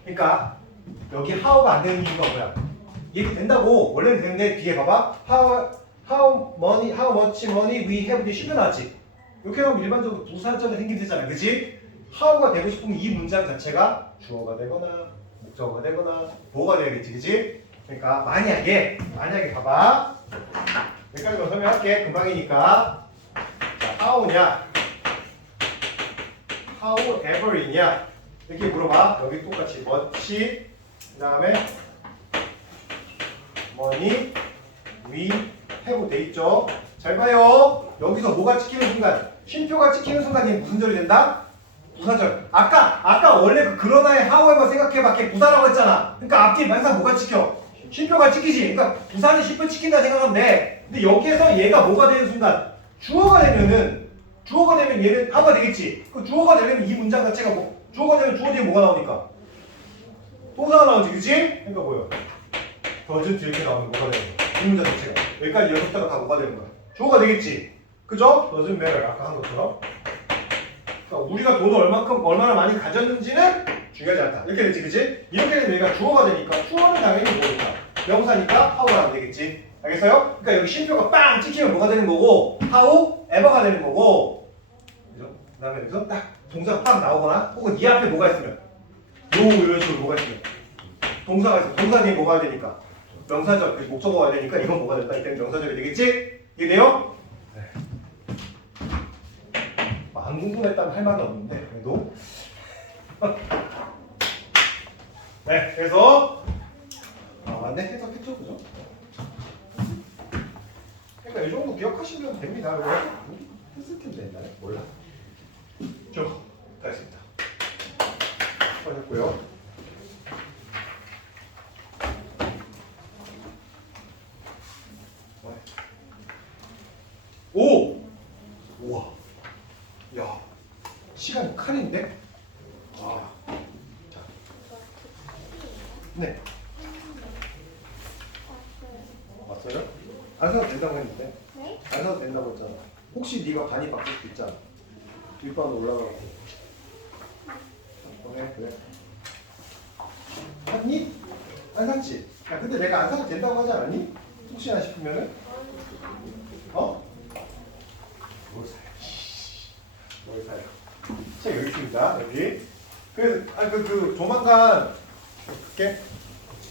그러니까 여기 how가 안 되는 이유가 뭐야? 얘도 된다고 원래는 되는데 뒤에 봐봐. how much money we have 쉬면 하지. 이렇게 하면 일반적으로 부사절이 생기잖아, 그렇지? how가 되고 싶으면 이 문장 자체가 주어가 되거나 목적어가 되거나 뭐가 돼야겠지, 그치? 그러니까 만약에 봐봐. 여기까지만 설명할게. 금방이니까. 자, how냐? however이냐? 이렇게 물어봐. 여기 똑같이 much, 그 다음에 money, we have 돼 있죠. 잘 봐요. 여기서 뭐가 찍히는 순간, 쉼표가 찍히는 순간 얘 무슨 절이 된다? 부사절. 아까 원래 그 그러나의 however 생각해봐. 걔 부사라고 했잖아. 그러니까 앞뒤 항상 뭐가 찍혀? 쉼표가 찍히지. 그러니까 부사는 쉼표 찍힌다 생각하면 돼. 근데 여기에서 얘가 뭐가 되는 순간, 주어가 되면 얘는 하가 되겠지. 그 주어가 되려면 이 문장 자체가 뭐, 주어가 되면 주어 뒤에 뭐가 나오니까? 동사가 나오지, 그치? 그러니까 뭐야? doesn't 이렇게 나오면 뭐가 되는 거야? 이 문장 자체가. 여기까지 연속자가 다 뭐가 되는 거야? 주어가 되겠지. 그죠? doesn't matter. 아까 한 것처럼. 그러니까 우리가 돈을 얼마나 많이 가졌는지는 중요하지 않다. 이렇게 되지, 그치? 이렇게 되면 얘가 주어가 되니까, 주어는 당연히 뭐니까? 명사니까 how가 안 되겠지. 알겠어요? 그러니까 여기 쉼표가 빵 찍히면 뭐가 되는 거고, how, ever가 되는 거고, 그죠? 그 다음에 여기서 딱 동사가 딱 나오거나, 혹은 이 앞에 뭐가 있으면, 이런 식으로 뭐가 있으면, 동사가 있으면, 동사 뒤에 뭐가 되니까, 명사절, 목적어가 되니까 이건 뭐가 된다? 이때는 명사절이 되겠지? 이해돼요? 네. 안 궁금했다면 할 말은 없는데, 그래도. 네, 그래서, 맞네, 해석했죠, 그죠? 그러니까 이 정도 기억하시면 됩니다. 이거 했을 텐데 옛날에 몰라. 다 했습니다. 수고하셨고요. 오! 우와. 야, 시간 칼인데? 아. 자. 네. 왔어요? 안 사도 된다고 했는데? 네? 안 사도 된다고 했잖아. 혹시 네가 반이 바뀔 수도 있잖아. 뒷반으로 올라가고. 그래. 샀니? 안 샀지? 야, 근데 내가 안 사도 된다고 하지 않았니? 혹시나 싶으면은? 어? 뭘 사요? 뭘 사요? 책 여기 있습니다. 여기. 그래서 조만간 이렇게